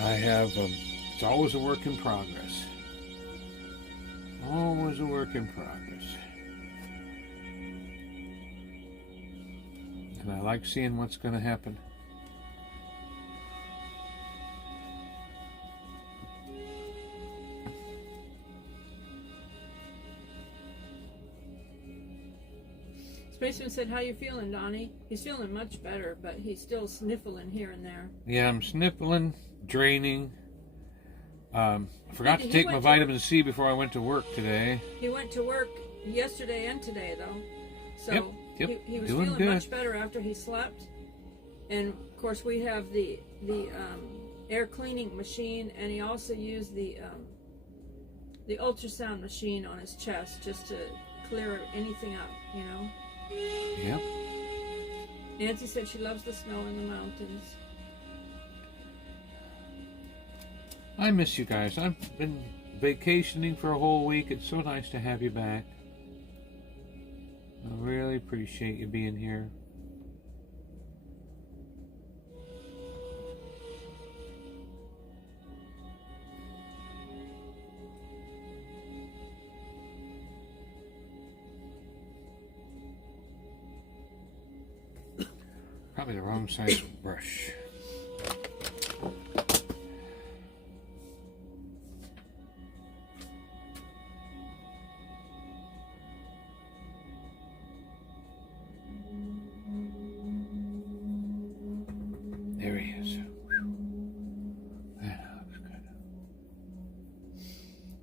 I have, it's always a work in progress. Always a work in progress. And I like seeing what's going to happen. Spaceman said, how you feeling, Donnie? He's feeling much better, but he's still sniffling here and there. Yeah, I'm sniffling, draining. I forgot to take my vitamin C before I went to work today. He went to work yesterday and today, though. So Yep. he was Doing feeling good. much better after he slept. And, of course, we have the air cleaning machine, and he also used the ultrasound machine on his chest just to clear anything up, Yep. Nancy said she loves the snow in the mountains. I miss you guys. I've been vacationing for a whole week. It's so nice to have you back. I really appreciate you being here. Probably the wrong size brush. There he is. That looks good.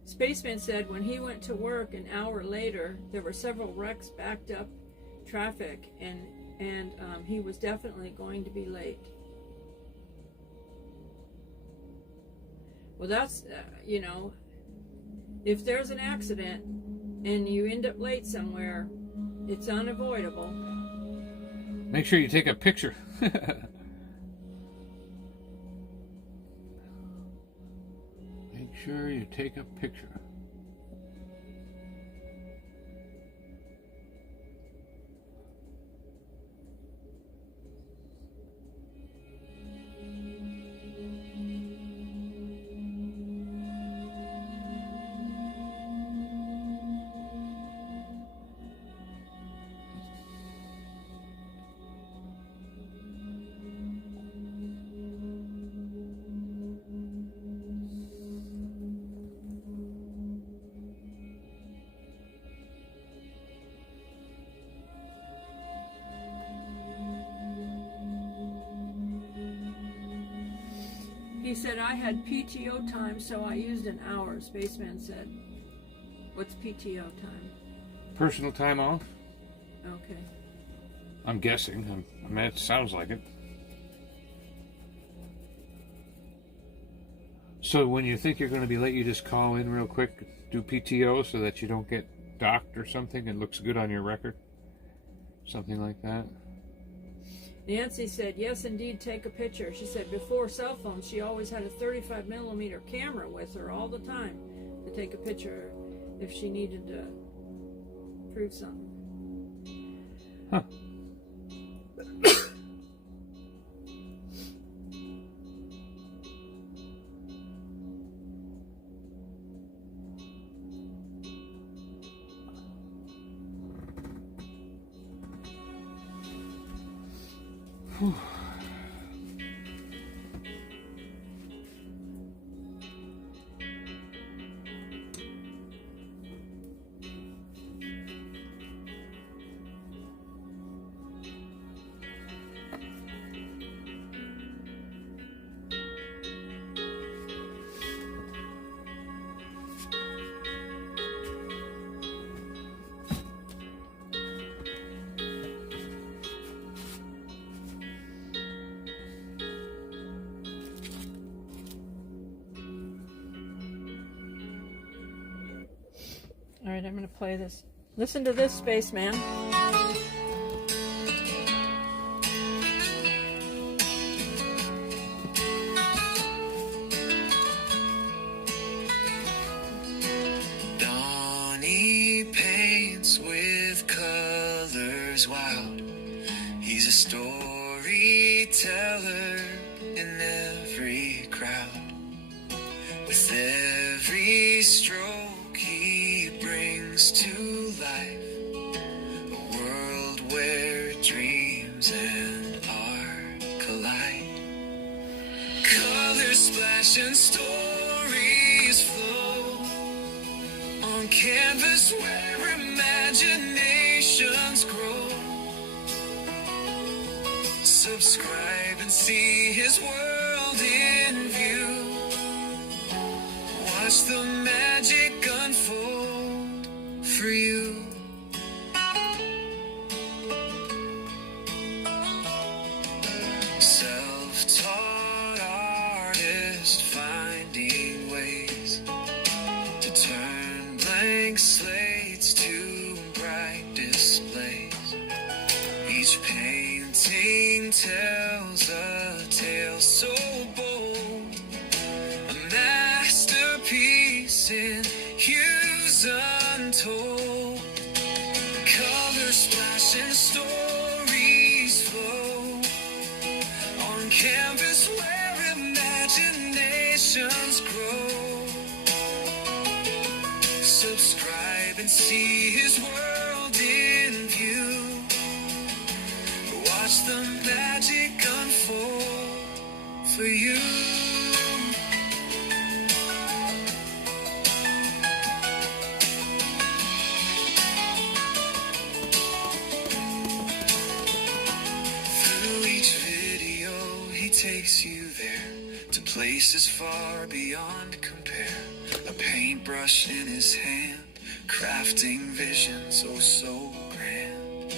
Spaceman said when he went to work an hour later, there were several wrecks backed up traffic, and he was definitely going to be late. Well, that's, if there's an accident and you end up late somewhere, it's unavoidable. Make sure you take a picture. Make sure you take a picture. He said, I had PTO time, so I used an hour. Spaceman said, what's PTO time? Personal time off? Okay. I'm guessing. I mean, it sounds like it. So when you think you're going to be late, you just call in real quick, do PTO so that you don't get docked or something, it looks good on your record. Something like that. Nancy said, yes, indeed, take a picture. She said before cell phones, she always had a 35mm camera with her all the time to take a picture if she needed to prove something. Huh. Whew. All right, I'm going to play this. Listen to this, Spaceman. Donnie paints with colors wild. He's a storyteller in every crowd. With every stroke he brings to life a world where dreams and art collide. Colors splash and stories flow on canvas where imaginations grow. Subscribe and see his world in view. Watch the magic unfold for you. Self-taught artist finding ways to turn blank slates to bright displays. Each painting tells a tale so bold, a masterpiece in hues untold. Colors splash and stories flow on canvas where imaginations grow. Subscribe and see his world in view. Watch the magic unfold for you. Through each video he takes you there to places far beyond compare. A paintbrush in his hand, crafting visions oh so grand.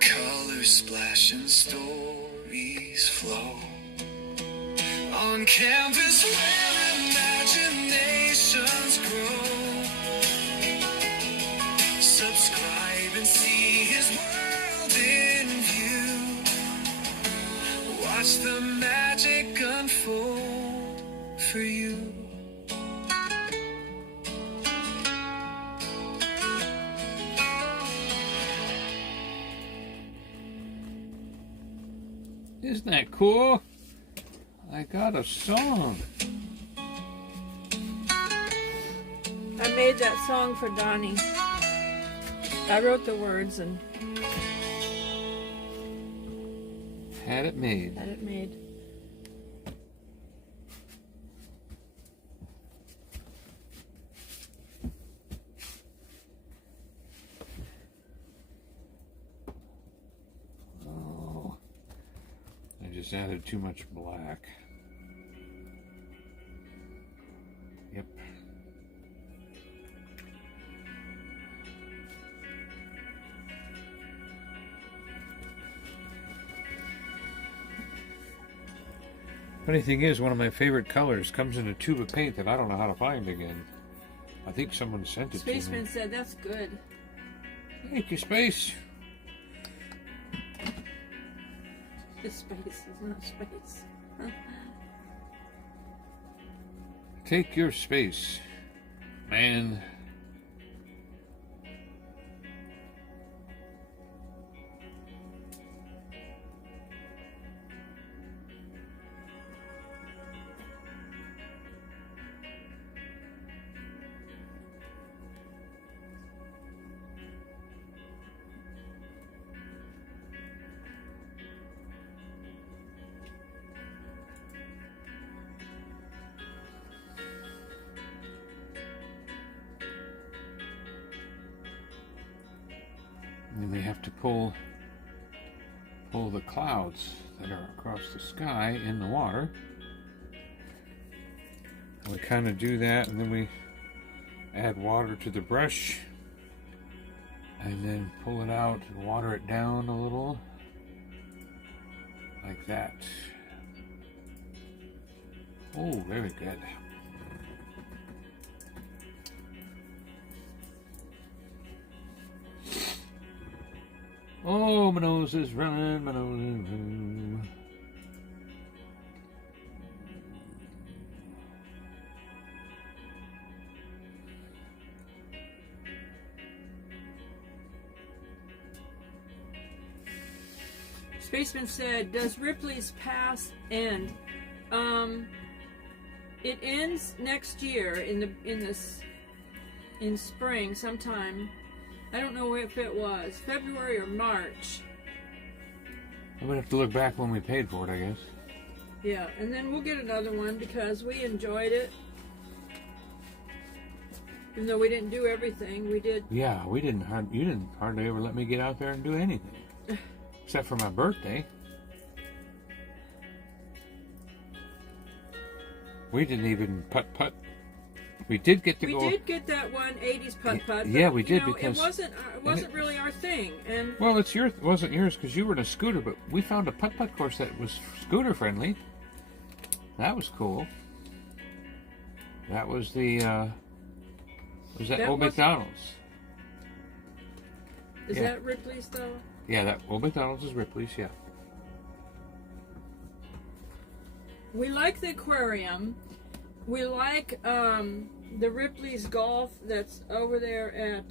Colors splash and stories flow on canvas where imaginations grow. Subscribe and see his world in view. Watch the magic unfold for you. Isn't that cool? I got a song. I made that song for Donnie. I wrote the words and Had it made. had it made. Oh, I just added too much black. Yep. Funny thing is, one of my favorite colors comes in a tube of paint that I don't know how to find again. A think someone sent it Spaceman to said that's good. me. Thank you, Space. It's space, it's not space. Take your space, man. And they have to pull the clouds that are across the sky in the water. And we kind of do that, and then we add water to the brush, and then pull it out and water it down a little, like that. Oh, very good. Oh, my nose is running, my nose is running. Spaceman said, does Ripley's past end? It ends next year in spring sometime. I don't know if it was February or March. I'm gonna have to look back when we paid for it, I guess. Yeah, and then we'll get another one because we enjoyed it. Even though we didn't do everything, we did. Yeah, you didn't hardly ever let me get out there and do anything. Except for my birthday. We didn't even putt-putt. We did get to go. We did get that one 80s putt-putt. Yeah, but, we did, because because it wasn't really our thing. And well, it wasn't yours because you were in a scooter, but we found a putt-putt course that was scooter friendly. That was cool. That was the was that Old McDonald's? Is Yeah. that Ripley's though? Yeah, that Old McDonald's is Ripley's. Yeah. We like the aquarium. We like the Ripley's Golf that's over there at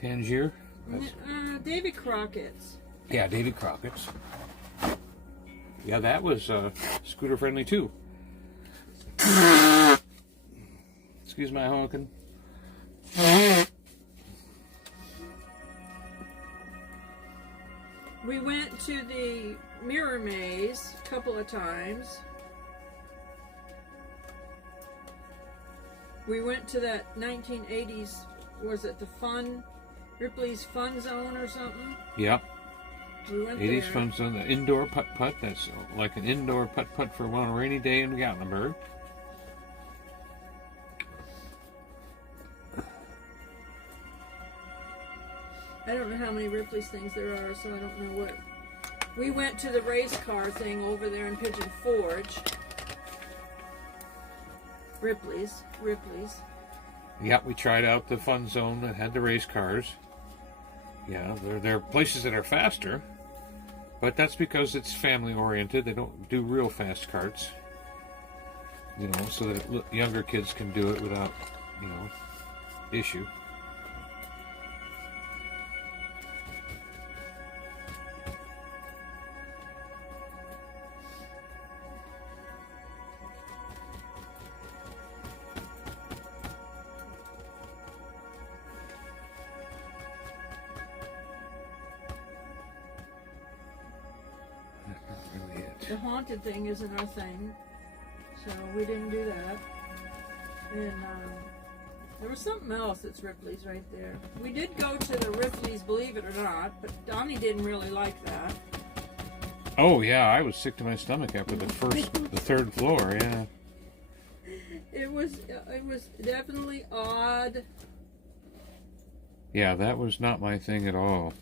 Tangier. Davy Crockett's. Yeah, David Crockett's. Yeah, that was scooter friendly too. Excuse my honking. We went to the Mirror Maze a couple of times. We went to that 1980s, was it the Ripley's Fun Zone or something? Yep. We went 80s there. Fun Zone, the indoor putt-putt. That's like an indoor putt-putt for one rainy day in Gatlinburg. I don't know how many Ripley's things there are, so I don't know what. We went to the race car thing over there in Pigeon Forge. Ripley's. Yeah, we tried out the Fun Zone that had the race cars. Yeah, there are places that are faster, but that's because it's family oriented. They don't do real fast carts, you know, so that younger kids can do it without, you know, issue. The haunted thing isn't our thing, so we didn't do that. And there was something else that's Ripley's right there. We did go to the Ripley's, believe it or not, but Donnie didn't really like that. Oh yeah, I was sick to my stomach after the third floor. Yeah. It was definitely odd. Yeah, that was not my thing at all.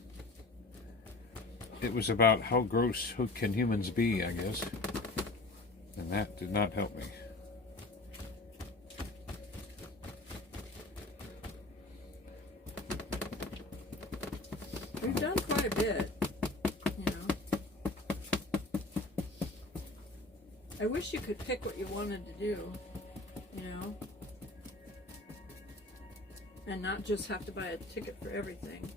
It was about how gross can humans be, I guess. And that did not help me. we've done quite a bit, you know. I wish you could pick what you wanted to do, you know, and not just have to buy a ticket for everything.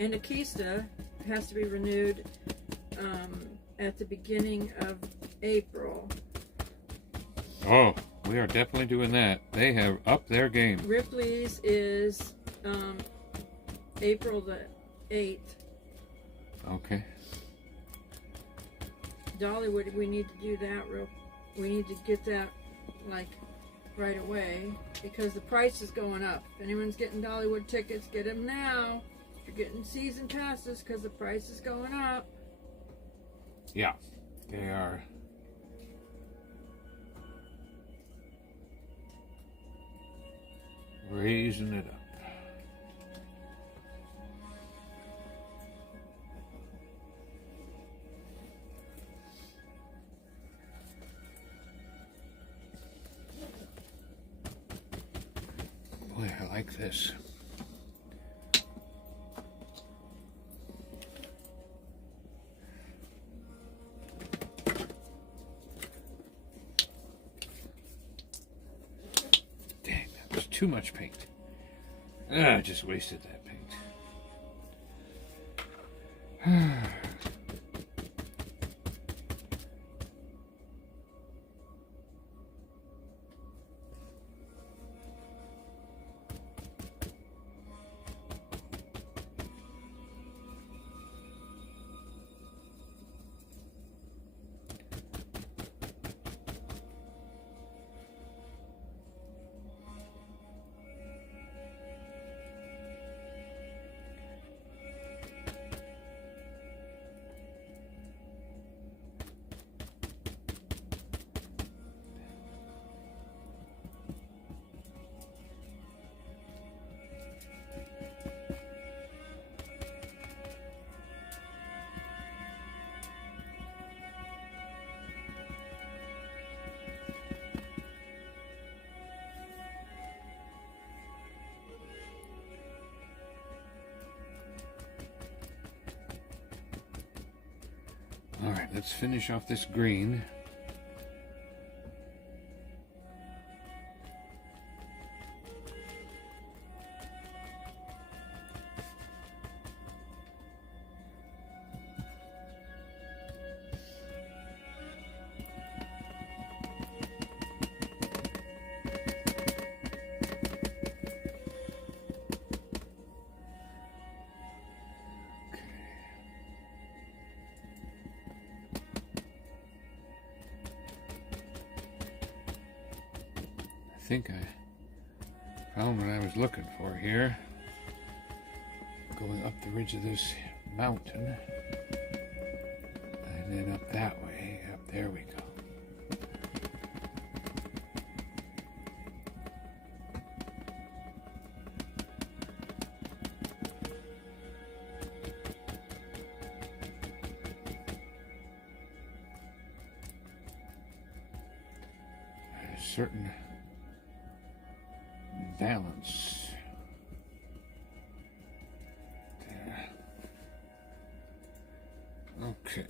And Akista has to be renewed at the beginning of April. Oh, we are definitely doing that. They have upped their game. Ripley's is April the 8th. Okay. Dollywood, we need to do that we need to get that like right away because the price is going up. If anyone's getting Dollywood tickets, get them now. If you're getting season passes because the price is going up. Yeah, they are. Raising it up. Boy, I like this. Dang, that was too much paint. I just wasted that paint. All right, let's finish off this green. I think I found what I was looking for here. Going up the ridge of this mountain. And then up that way. Up there we go. There's certain balance there. Okay.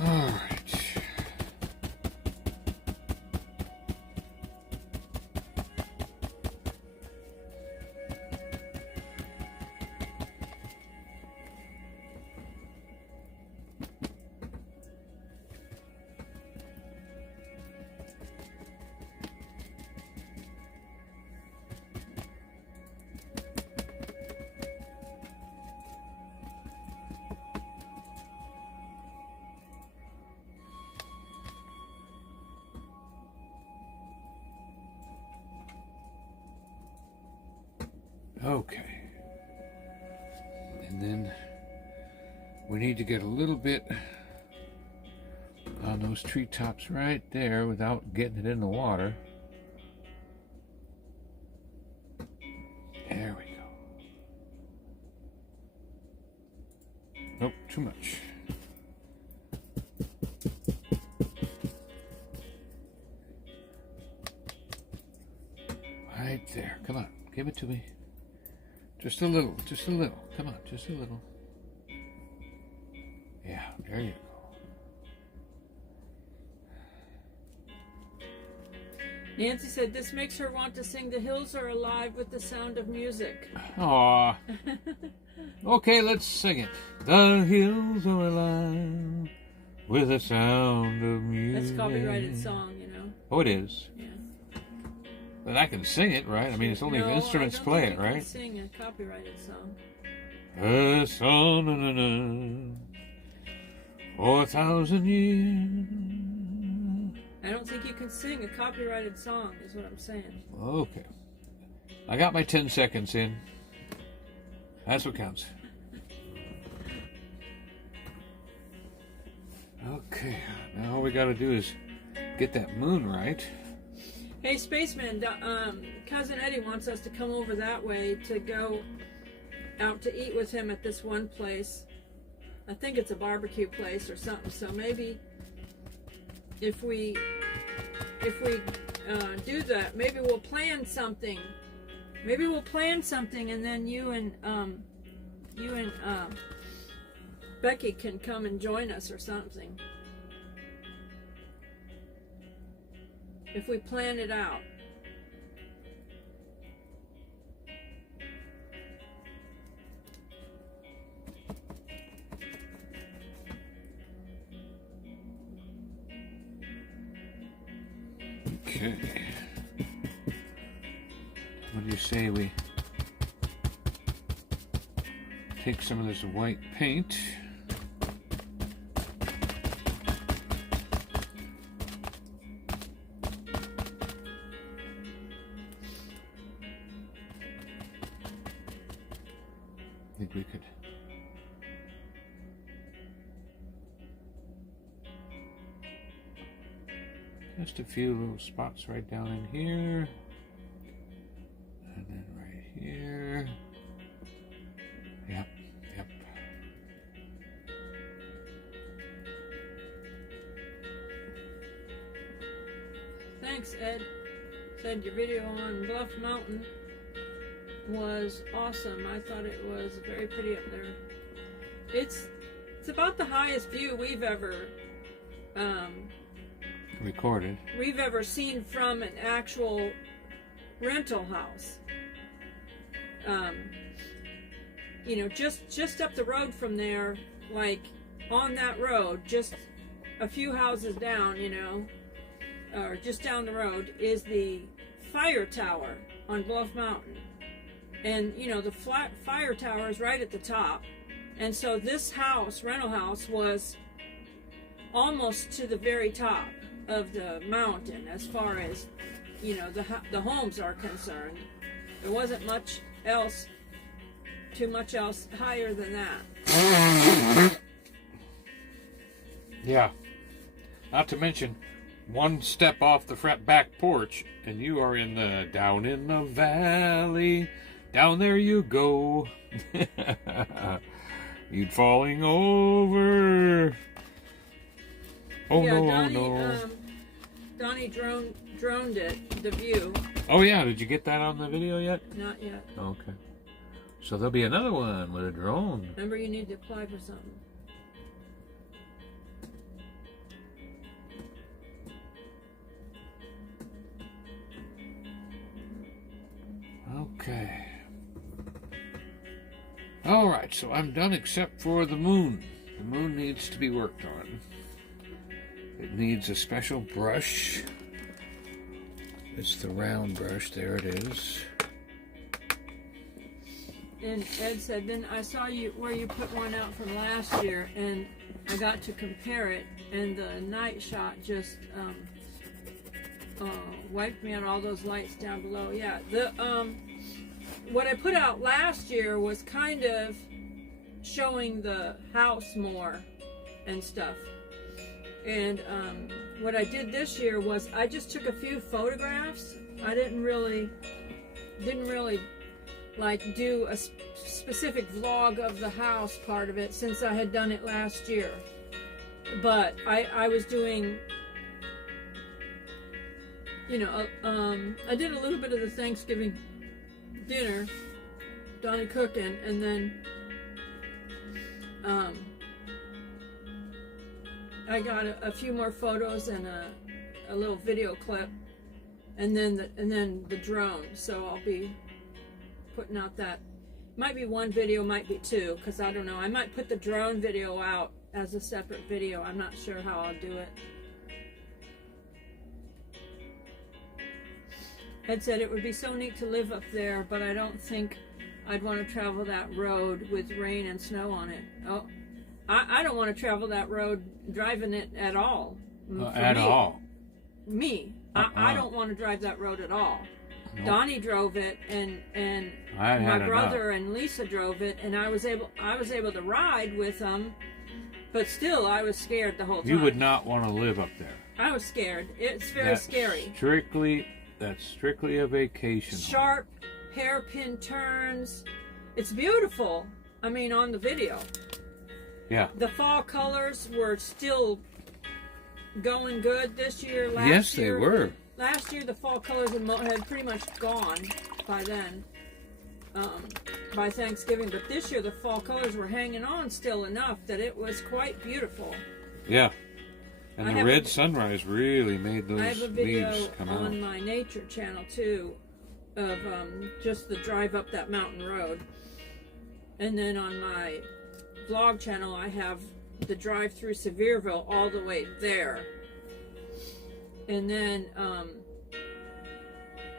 All right. Okay. And then we need to get a little bit on on those treetops right there without getting it in the water. There we go. Nope, too much. Right there. Come on, give it to me. Just a little, just a little. Come on, just a little. Yeah, there you go. Nancy said this makes her want to sing "The Hills Are Alive" with the sound of music. Aw. Okay, let's sing it. The hills are alive with the sound of music. That's a copyrighted song, you know. Oh, it is. Yeah. But I can sing it, right? I mean, it's only No, if instruments I don't play think it, you can right? Sing a copyrighted song. The sun, 4,000 years. I don't think you can sing a copyrighted song, is what I'm saying. Okay. I got my 10 seconds in. That's what counts. Okay, now all we gotta do is get that moon right. Hey, Spaceman, Cousin Eddie wants us to come over that way to go out to eat with him at this one place. I think it's a barbecue place or something, so maybe if we do that, maybe we'll plan something. Maybe we'll plan something, and then you and Becky can come and join us or something. If we plan it out. Okay. What do you say we take some of this white paint? I think we could just a few little spots right down in here, and then right here. Yep, yep. Thanks, Ed. Said your video on Bluff Mountain was awesome. I thought it was very pretty up there. It's about the highest view we've ever seen from an actual rental house. You know, just up the road from there, like on that road, just a few houses down, you know, or just down the road, is the fire tower on Bluff Mountain. And, you know, the fire tower is right at the top. And so this house, rental house, was almost to the very top of the mountain as far as, you know, the homes are concerned. There wasn't much else, too much else higher than that. Yeah. Not to mention, one step off the front back porch, and you are down in the valley. Down there you go. You'd falling over. Oh yeah, no, Donnie, oh no. Donnie droned it, the view. Oh yeah, did you get that on the video yet? Not yet. Okay. So there'll be another one with a drone. Remember, you need to apply for something. Okay. Alright, so I'm done except for the moon. The moon needs to be worked on. It needs a special brush. It's the round brush. There it is. And Ed said, then I saw you where you put one out from last year, and I got to compare it, and the night shot just wiped me out all those lights down below. Yeah, the what I put out last year was kind of showing the house more and stuff. And what I did this year was I just took a few photographs. I didn't really like do a specific vlog of the house part of it, since I had done it last year. But I was doing, you know, I did a little bit of the Thanksgiving dinner, Donnie cooking, and then I got a few more photos and a little video clip, and then the drone. So I'll be putting out that. Might be one video, might be two, because I don't know. I might put the drone video out as a separate video. I'm not sure how I'll do it. Ed said it would be so neat to live up there, but I don't think I'd want to travel that road with rain and snow on it. Oh, I don't want to travel that road driving it at all. All. Me. I don't want to drive that road at all. Nope. Donnie drove it, and my brother and Lisa drove it, and I was able to ride with them, but still I was scared the whole time. You would not want to live up there. I was scared. It's very scary. That's strictly a vacation. Sharp hairpin turns. It's beautiful. I mean, on the video. Yeah. The fall colors were still going good this year. Yes, they were. Last year, the fall colors had pretty much gone by then, by Thanksgiving. But this year, the fall colors were hanging on still enough that it was quite beautiful. Yeah. And the red sunrise really made those leaves come out. I have a video on my nature channel, too, of just the drive up that mountain road. And then on my vlog channel, I have the drive through Sevierville all the way there. And then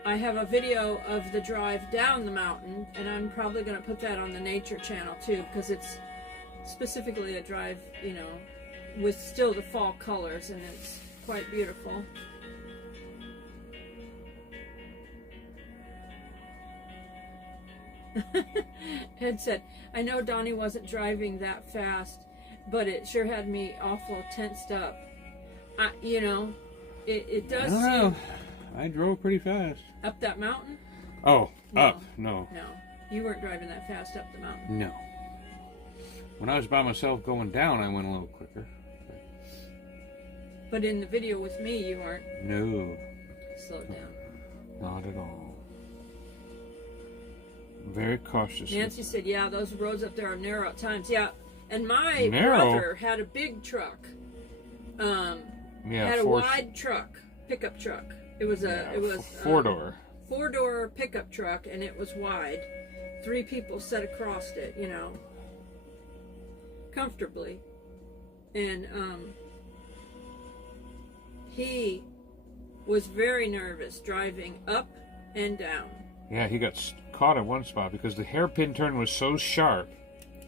I have a video of the drive down the mountain, and I'm probably going to put that on the nature channel too, because it's specifically a drive, you know, with still the fall colors, and it's quite beautiful. Ed said, I know Donnie wasn't driving that fast, but it sure had me awful tensed up. You know, it does seem... I drove pretty fast. Up that mountain? Oh, No. up. No. No. You weren't driving that fast up the mountain. No. When I was by myself going down, I went a little quicker. But in the video with me, you weren't. No. Slowed down. Not at all. Very cautious. Nancy said, yeah, those roads up there are narrow at times. Yeah. And my Narrow? brother had a big truck. Yeah, had a wide truck, pickup truck. It was a four-door. Four-door pickup truck, and it was wide. 3 people sat across it, you know, comfortably. And he was very nervous driving up and down. Yeah, he got caught in one spot because the hairpin turn was so sharp,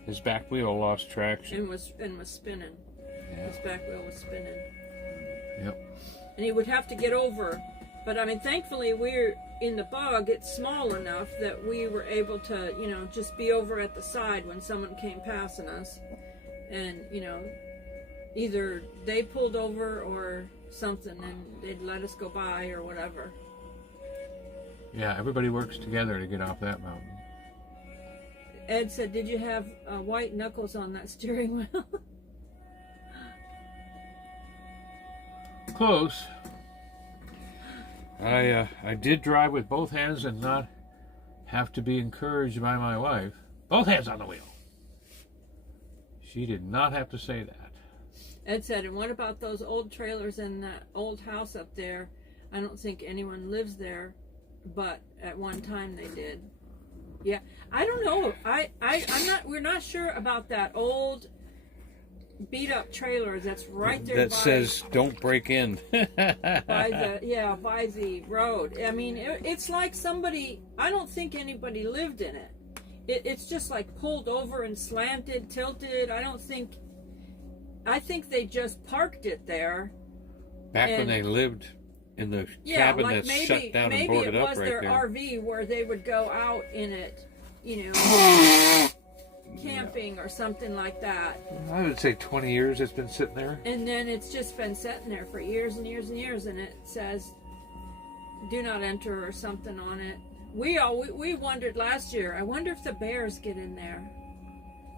his back wheel lost traction. And was spinning. Yeah. His back wheel was spinning. Yep. And he would have to get over. But I mean, thankfully we're in the bog. It's small enough that we were able to, you know, just be over at the side when someone came passing us. And, you know, either they pulled over or something, and they'd let us go by or whatever. Yeah, everybody works together to get off that mountain. Ed said, did you have white knuckles on that steering wheel? Close. I did drive with both hands and not have to be encouraged by my wife. Both hands on the wheel. She did not have to say that. Ed said, and what about those old trailers in that old house up there? I don't think anyone lives there, but at one time they did. Yeah, I don't know. We're not sure about that old beat up trailer that's right there. That says don't break in. by the road. I mean, it's like somebody, I don't think anybody lived in it. It's just like pulled over and slanted, tilted. I think they just parked it there. Back when they lived in the cabin like that's shut down and boarded up right there. Maybe it was their RV where they would go out in it, you know. camping or something like that. I would say 20 years it's been sitting there. And then it's just been sitting there for years and years and years, and it says do not enter or something on it. We wondered last year, I wonder if the bears get in there,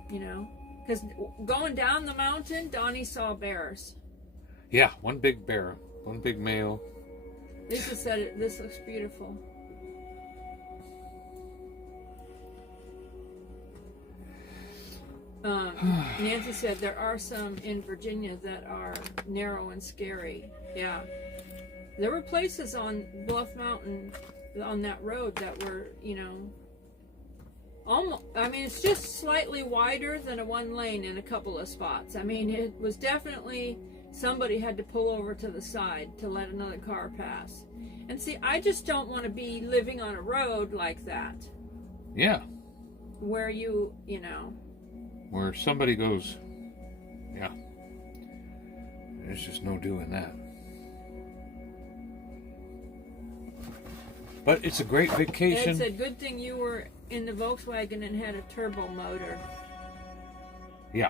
you know, because going down the mountain, Donnie saw bears. Yeah, one big bear, one big male. Lisa said this looks beautiful. Nancy said there are some in Virginia that are narrow and scary. Yeah. There were places on Bluff Mountain, on that road, that were, you know, almost, I mean, it's just slightly wider than a one lane in a couple of spots. I mean, it was definitely, somebody had to pull over to the side to let another car pass. And see, I just don't want to be living on a road like that. Yeah. Where you know. Where somebody goes, yeah. There's just no doing that. But it's a great vacation. It's a good thing you were in the Volkswagen and had a turbo motor. Yeah.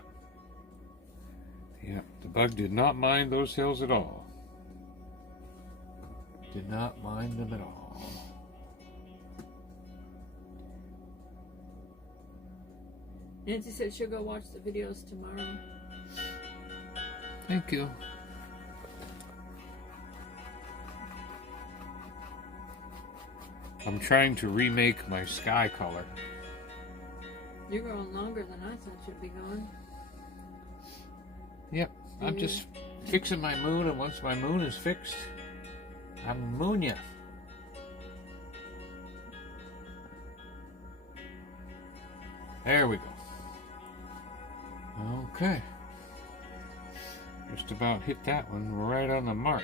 Yeah, the bug did not mind those hills at all. Did not mind them at all. Nancy said she'll go watch the videos tomorrow. Thank you. I'm trying to remake my sky color. You're going longer than I thought you'd be going. Yep, I'm just fixing my moon, and once my moon is fixed, I'm a moon ya. There we go. Okay. Just about hit that one right on the mark.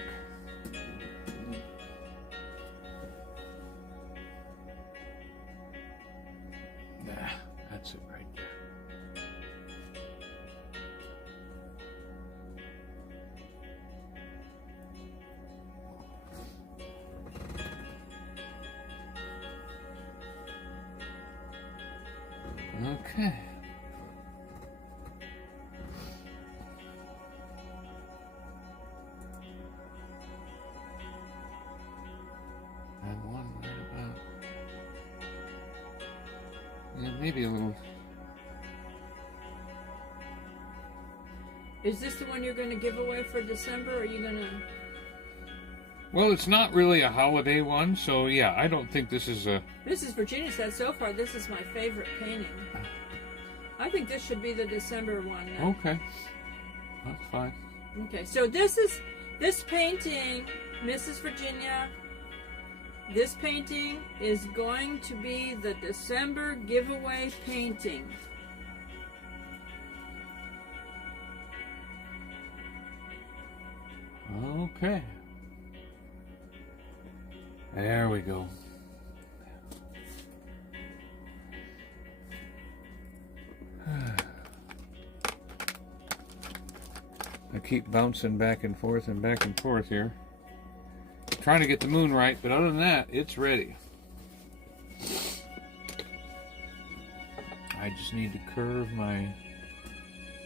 Nah, that's it right there. Okay. And one right about. Yeah, maybe a little. Is this the one you're going to give away for December, or are you going to... Well, it's not really a holiday one, so yeah, I don't think this is a... Mrs. Virginia said so far this is my favorite painting. I think this should be the December one. Then. Okay. That's fine. Okay, so this painting, Mrs. Virginia, this painting is going to be the December giveaway painting. Okay. There we go. I keep bouncing back and forth here. Trying to get the moon right, but other than that, it's ready. I just need to curve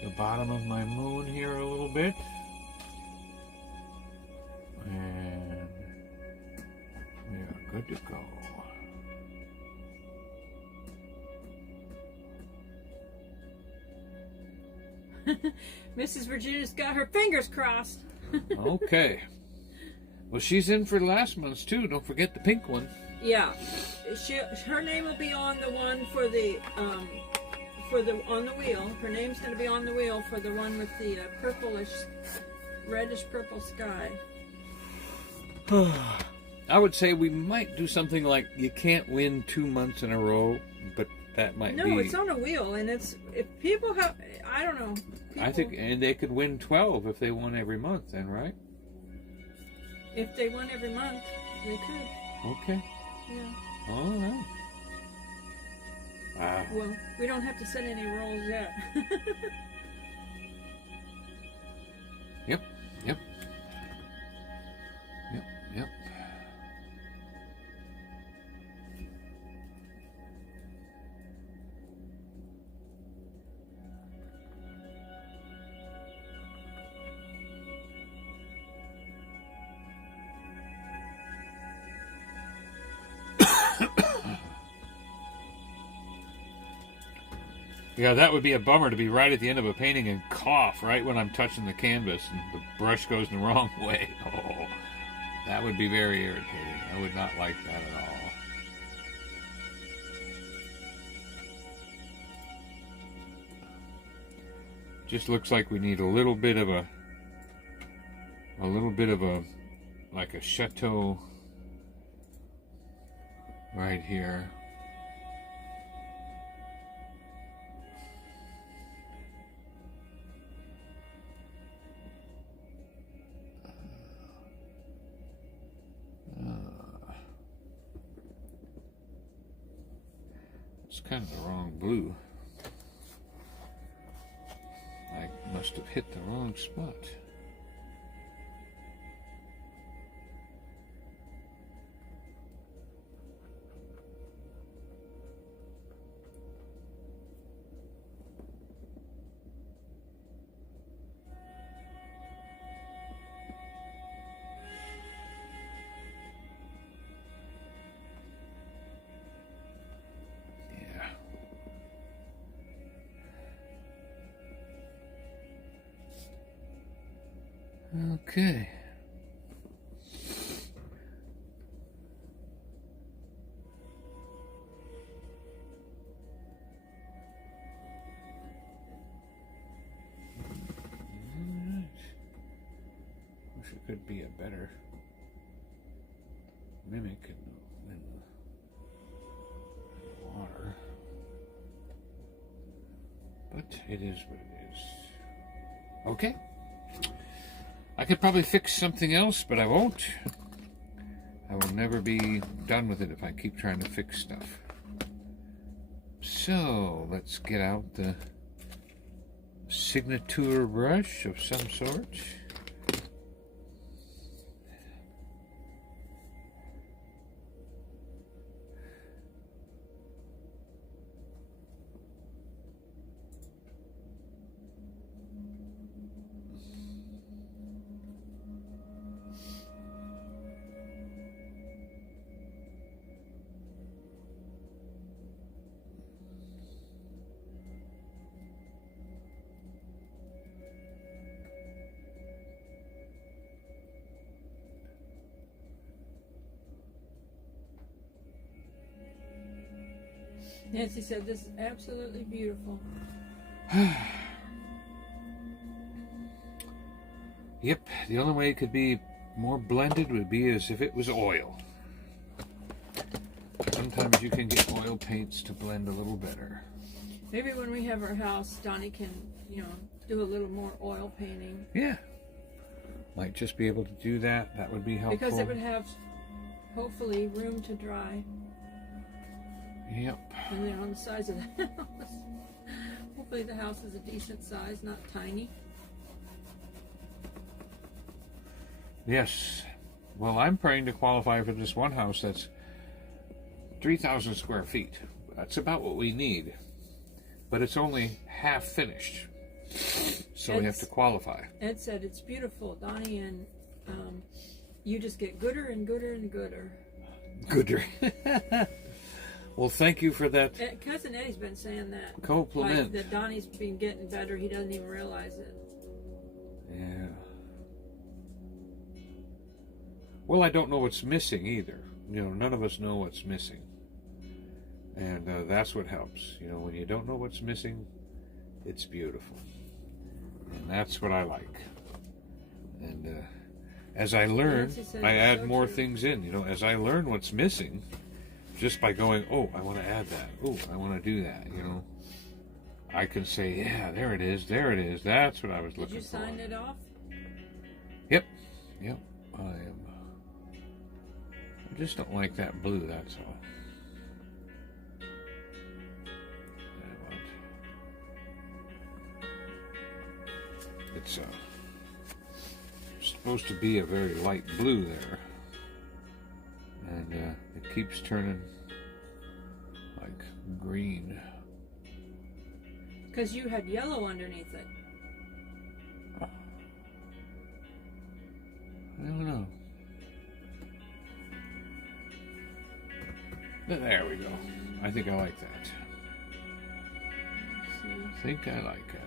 the bottom of my moon here a little bit. And we are good to go. Mrs. Virginia's got her fingers crossed. Okay. Well, she's in for last month's too. Don't forget the pink one. Yeah, her name will be on the one for the on the wheel. Her name's going to be on the wheel for the one with the purplish, reddish purple sky. I would say we might do something like you can't win 2 months in a row, but that might be... No, it's on a wheel, and it's... If people have... I don't know. I think... And they could win 12 if they won every month then, right? If they won every month, they could. Okay. Yeah. All right. Well, we don't have to set any rules yet. Yep. Yeah, that would be a bummer to be right at the end of a painting and cough right when I'm touching the canvas and the brush goes the wrong way. Oh, that would be very irritating. I would not like that at all. Just looks like we need a little bit of a like a chateau right here. It's kind of the wrong blue. I must have hit the wrong spot. Okay. Wish it could be a better mimic in the water. But it is what it is. Okay. I could probably fix something else, but I won't. I will never be done with it if I keep trying to fix stuff. So, let's get out the signature brush of some sort. Nancy said this is absolutely beautiful. Yep, the only way it could be more blended would be as if it was oil. Sometimes you can get oil paints to blend a little better. Maybe when we have our house, Donnie can, do a little more oil painting. Yeah. Might just be able to do that. That would be helpful. Because it would have, hopefully, room to dry. Yep. And then on the size of the house. Hopefully the house is a decent size, not tiny. Yes. Well, I'm praying to qualify for this one house that's 3,000 square feet. That's about what we need. But it's only half finished. So we have to qualify. Ed said it's beautiful, Donnie, and you just get gooder and gooder and gooder. Gooder. Well, thank you for that. Cousin Eddie's been saying that. Compliment. Like, that Donnie's been getting better. He doesn't even realize it. Yeah. Well, I don't know what's missing either. None of us know what's missing. And that's what helps. When you don't know what's missing, it's beautiful. And that's what I like. And as I learn, I add more things in. As I learn what's missing, just by going, oh, I want to add that. Oh, I want to do that, I can say, yeah, there it is. That's what I was looking for. Did you sign it off? Yep. I am. I just don't like that blue, that's all. It's supposed to be a very light blue there. And it keeps turning like green. Because you had yellow underneath it. I don't know. But there we go. I think I like that. I think I like it.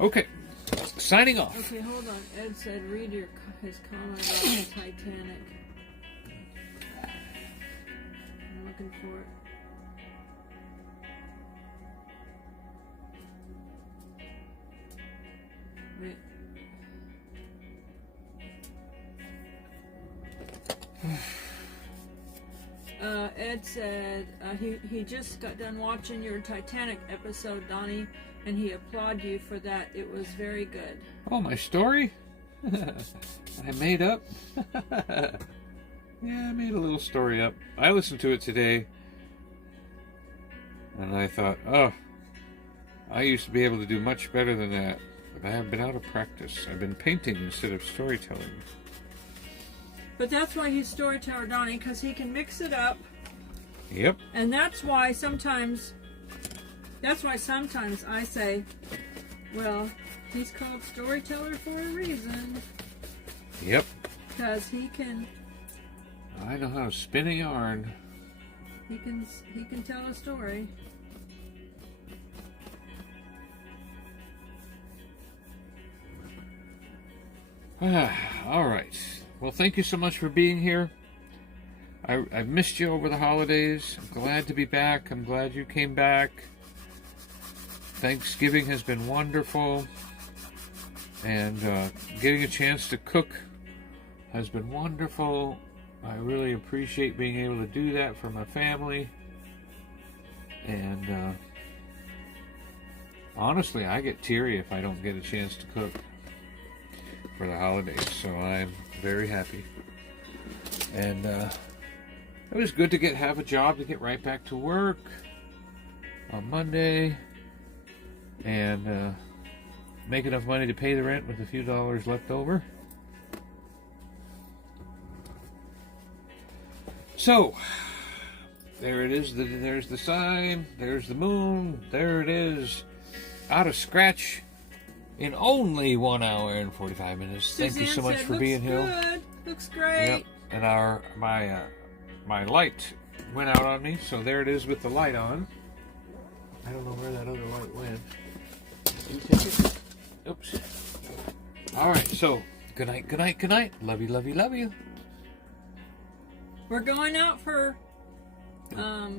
Okay, signing off. Okay, hold on. Ed said read his comment about the Titanic. I'm looking for it. Wait. Ed said he just got done watching your Titanic episode, Donnie, and he applauded you for that. It was very good. Oh, my story? I made up? Yeah, I made a little story up. I listened to it today, and I thought, oh, I used to be able to do much better than that, but I have been out of practice. I've been painting instead of storytelling. But that's why he's storyteller, Donnie, because he can mix it up. Yep. And that's why sometimes I say, well, he's called storyteller for a reason. Yep. Because he can I know how to spin a yarn. he can tell a story. All right. Well, thank you so much for being here. I've missed you over the holidays. I'm glad to be back. I'm glad you came back. Thanksgiving has been wonderful. And getting a chance to cook has been wonderful. I really appreciate being able to do that for my family. And honestly, I get teary if I don't get a chance to cook for the holidays. So I'm very happy. And it was good to have a job, to get right back to work on Monday and make enough money to pay the rent with a few dollars left over. So there it is. There's the sign. There's the moon. There it is. Out of scratch in only 1 hour and 45 minutes. Thank you so much for being here. Good. Looks great. Yep. And my light went out on me, so there it is with the light on. I don't know where that other light went. Did you take it? Oops. All right. So good night. Good night. Good night. Love you. Love you. Love you. We're going out for a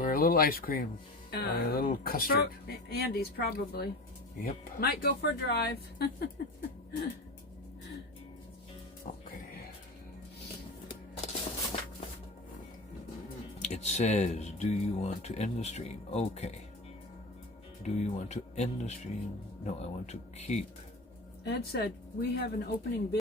little ice cream, a little custard. Andy's probably. Yep. Might go for a drive. Okay. It says, do you want to end the stream? Okay. Do you want to end the stream? No, I want to keep. Ed said, we have an opening bid.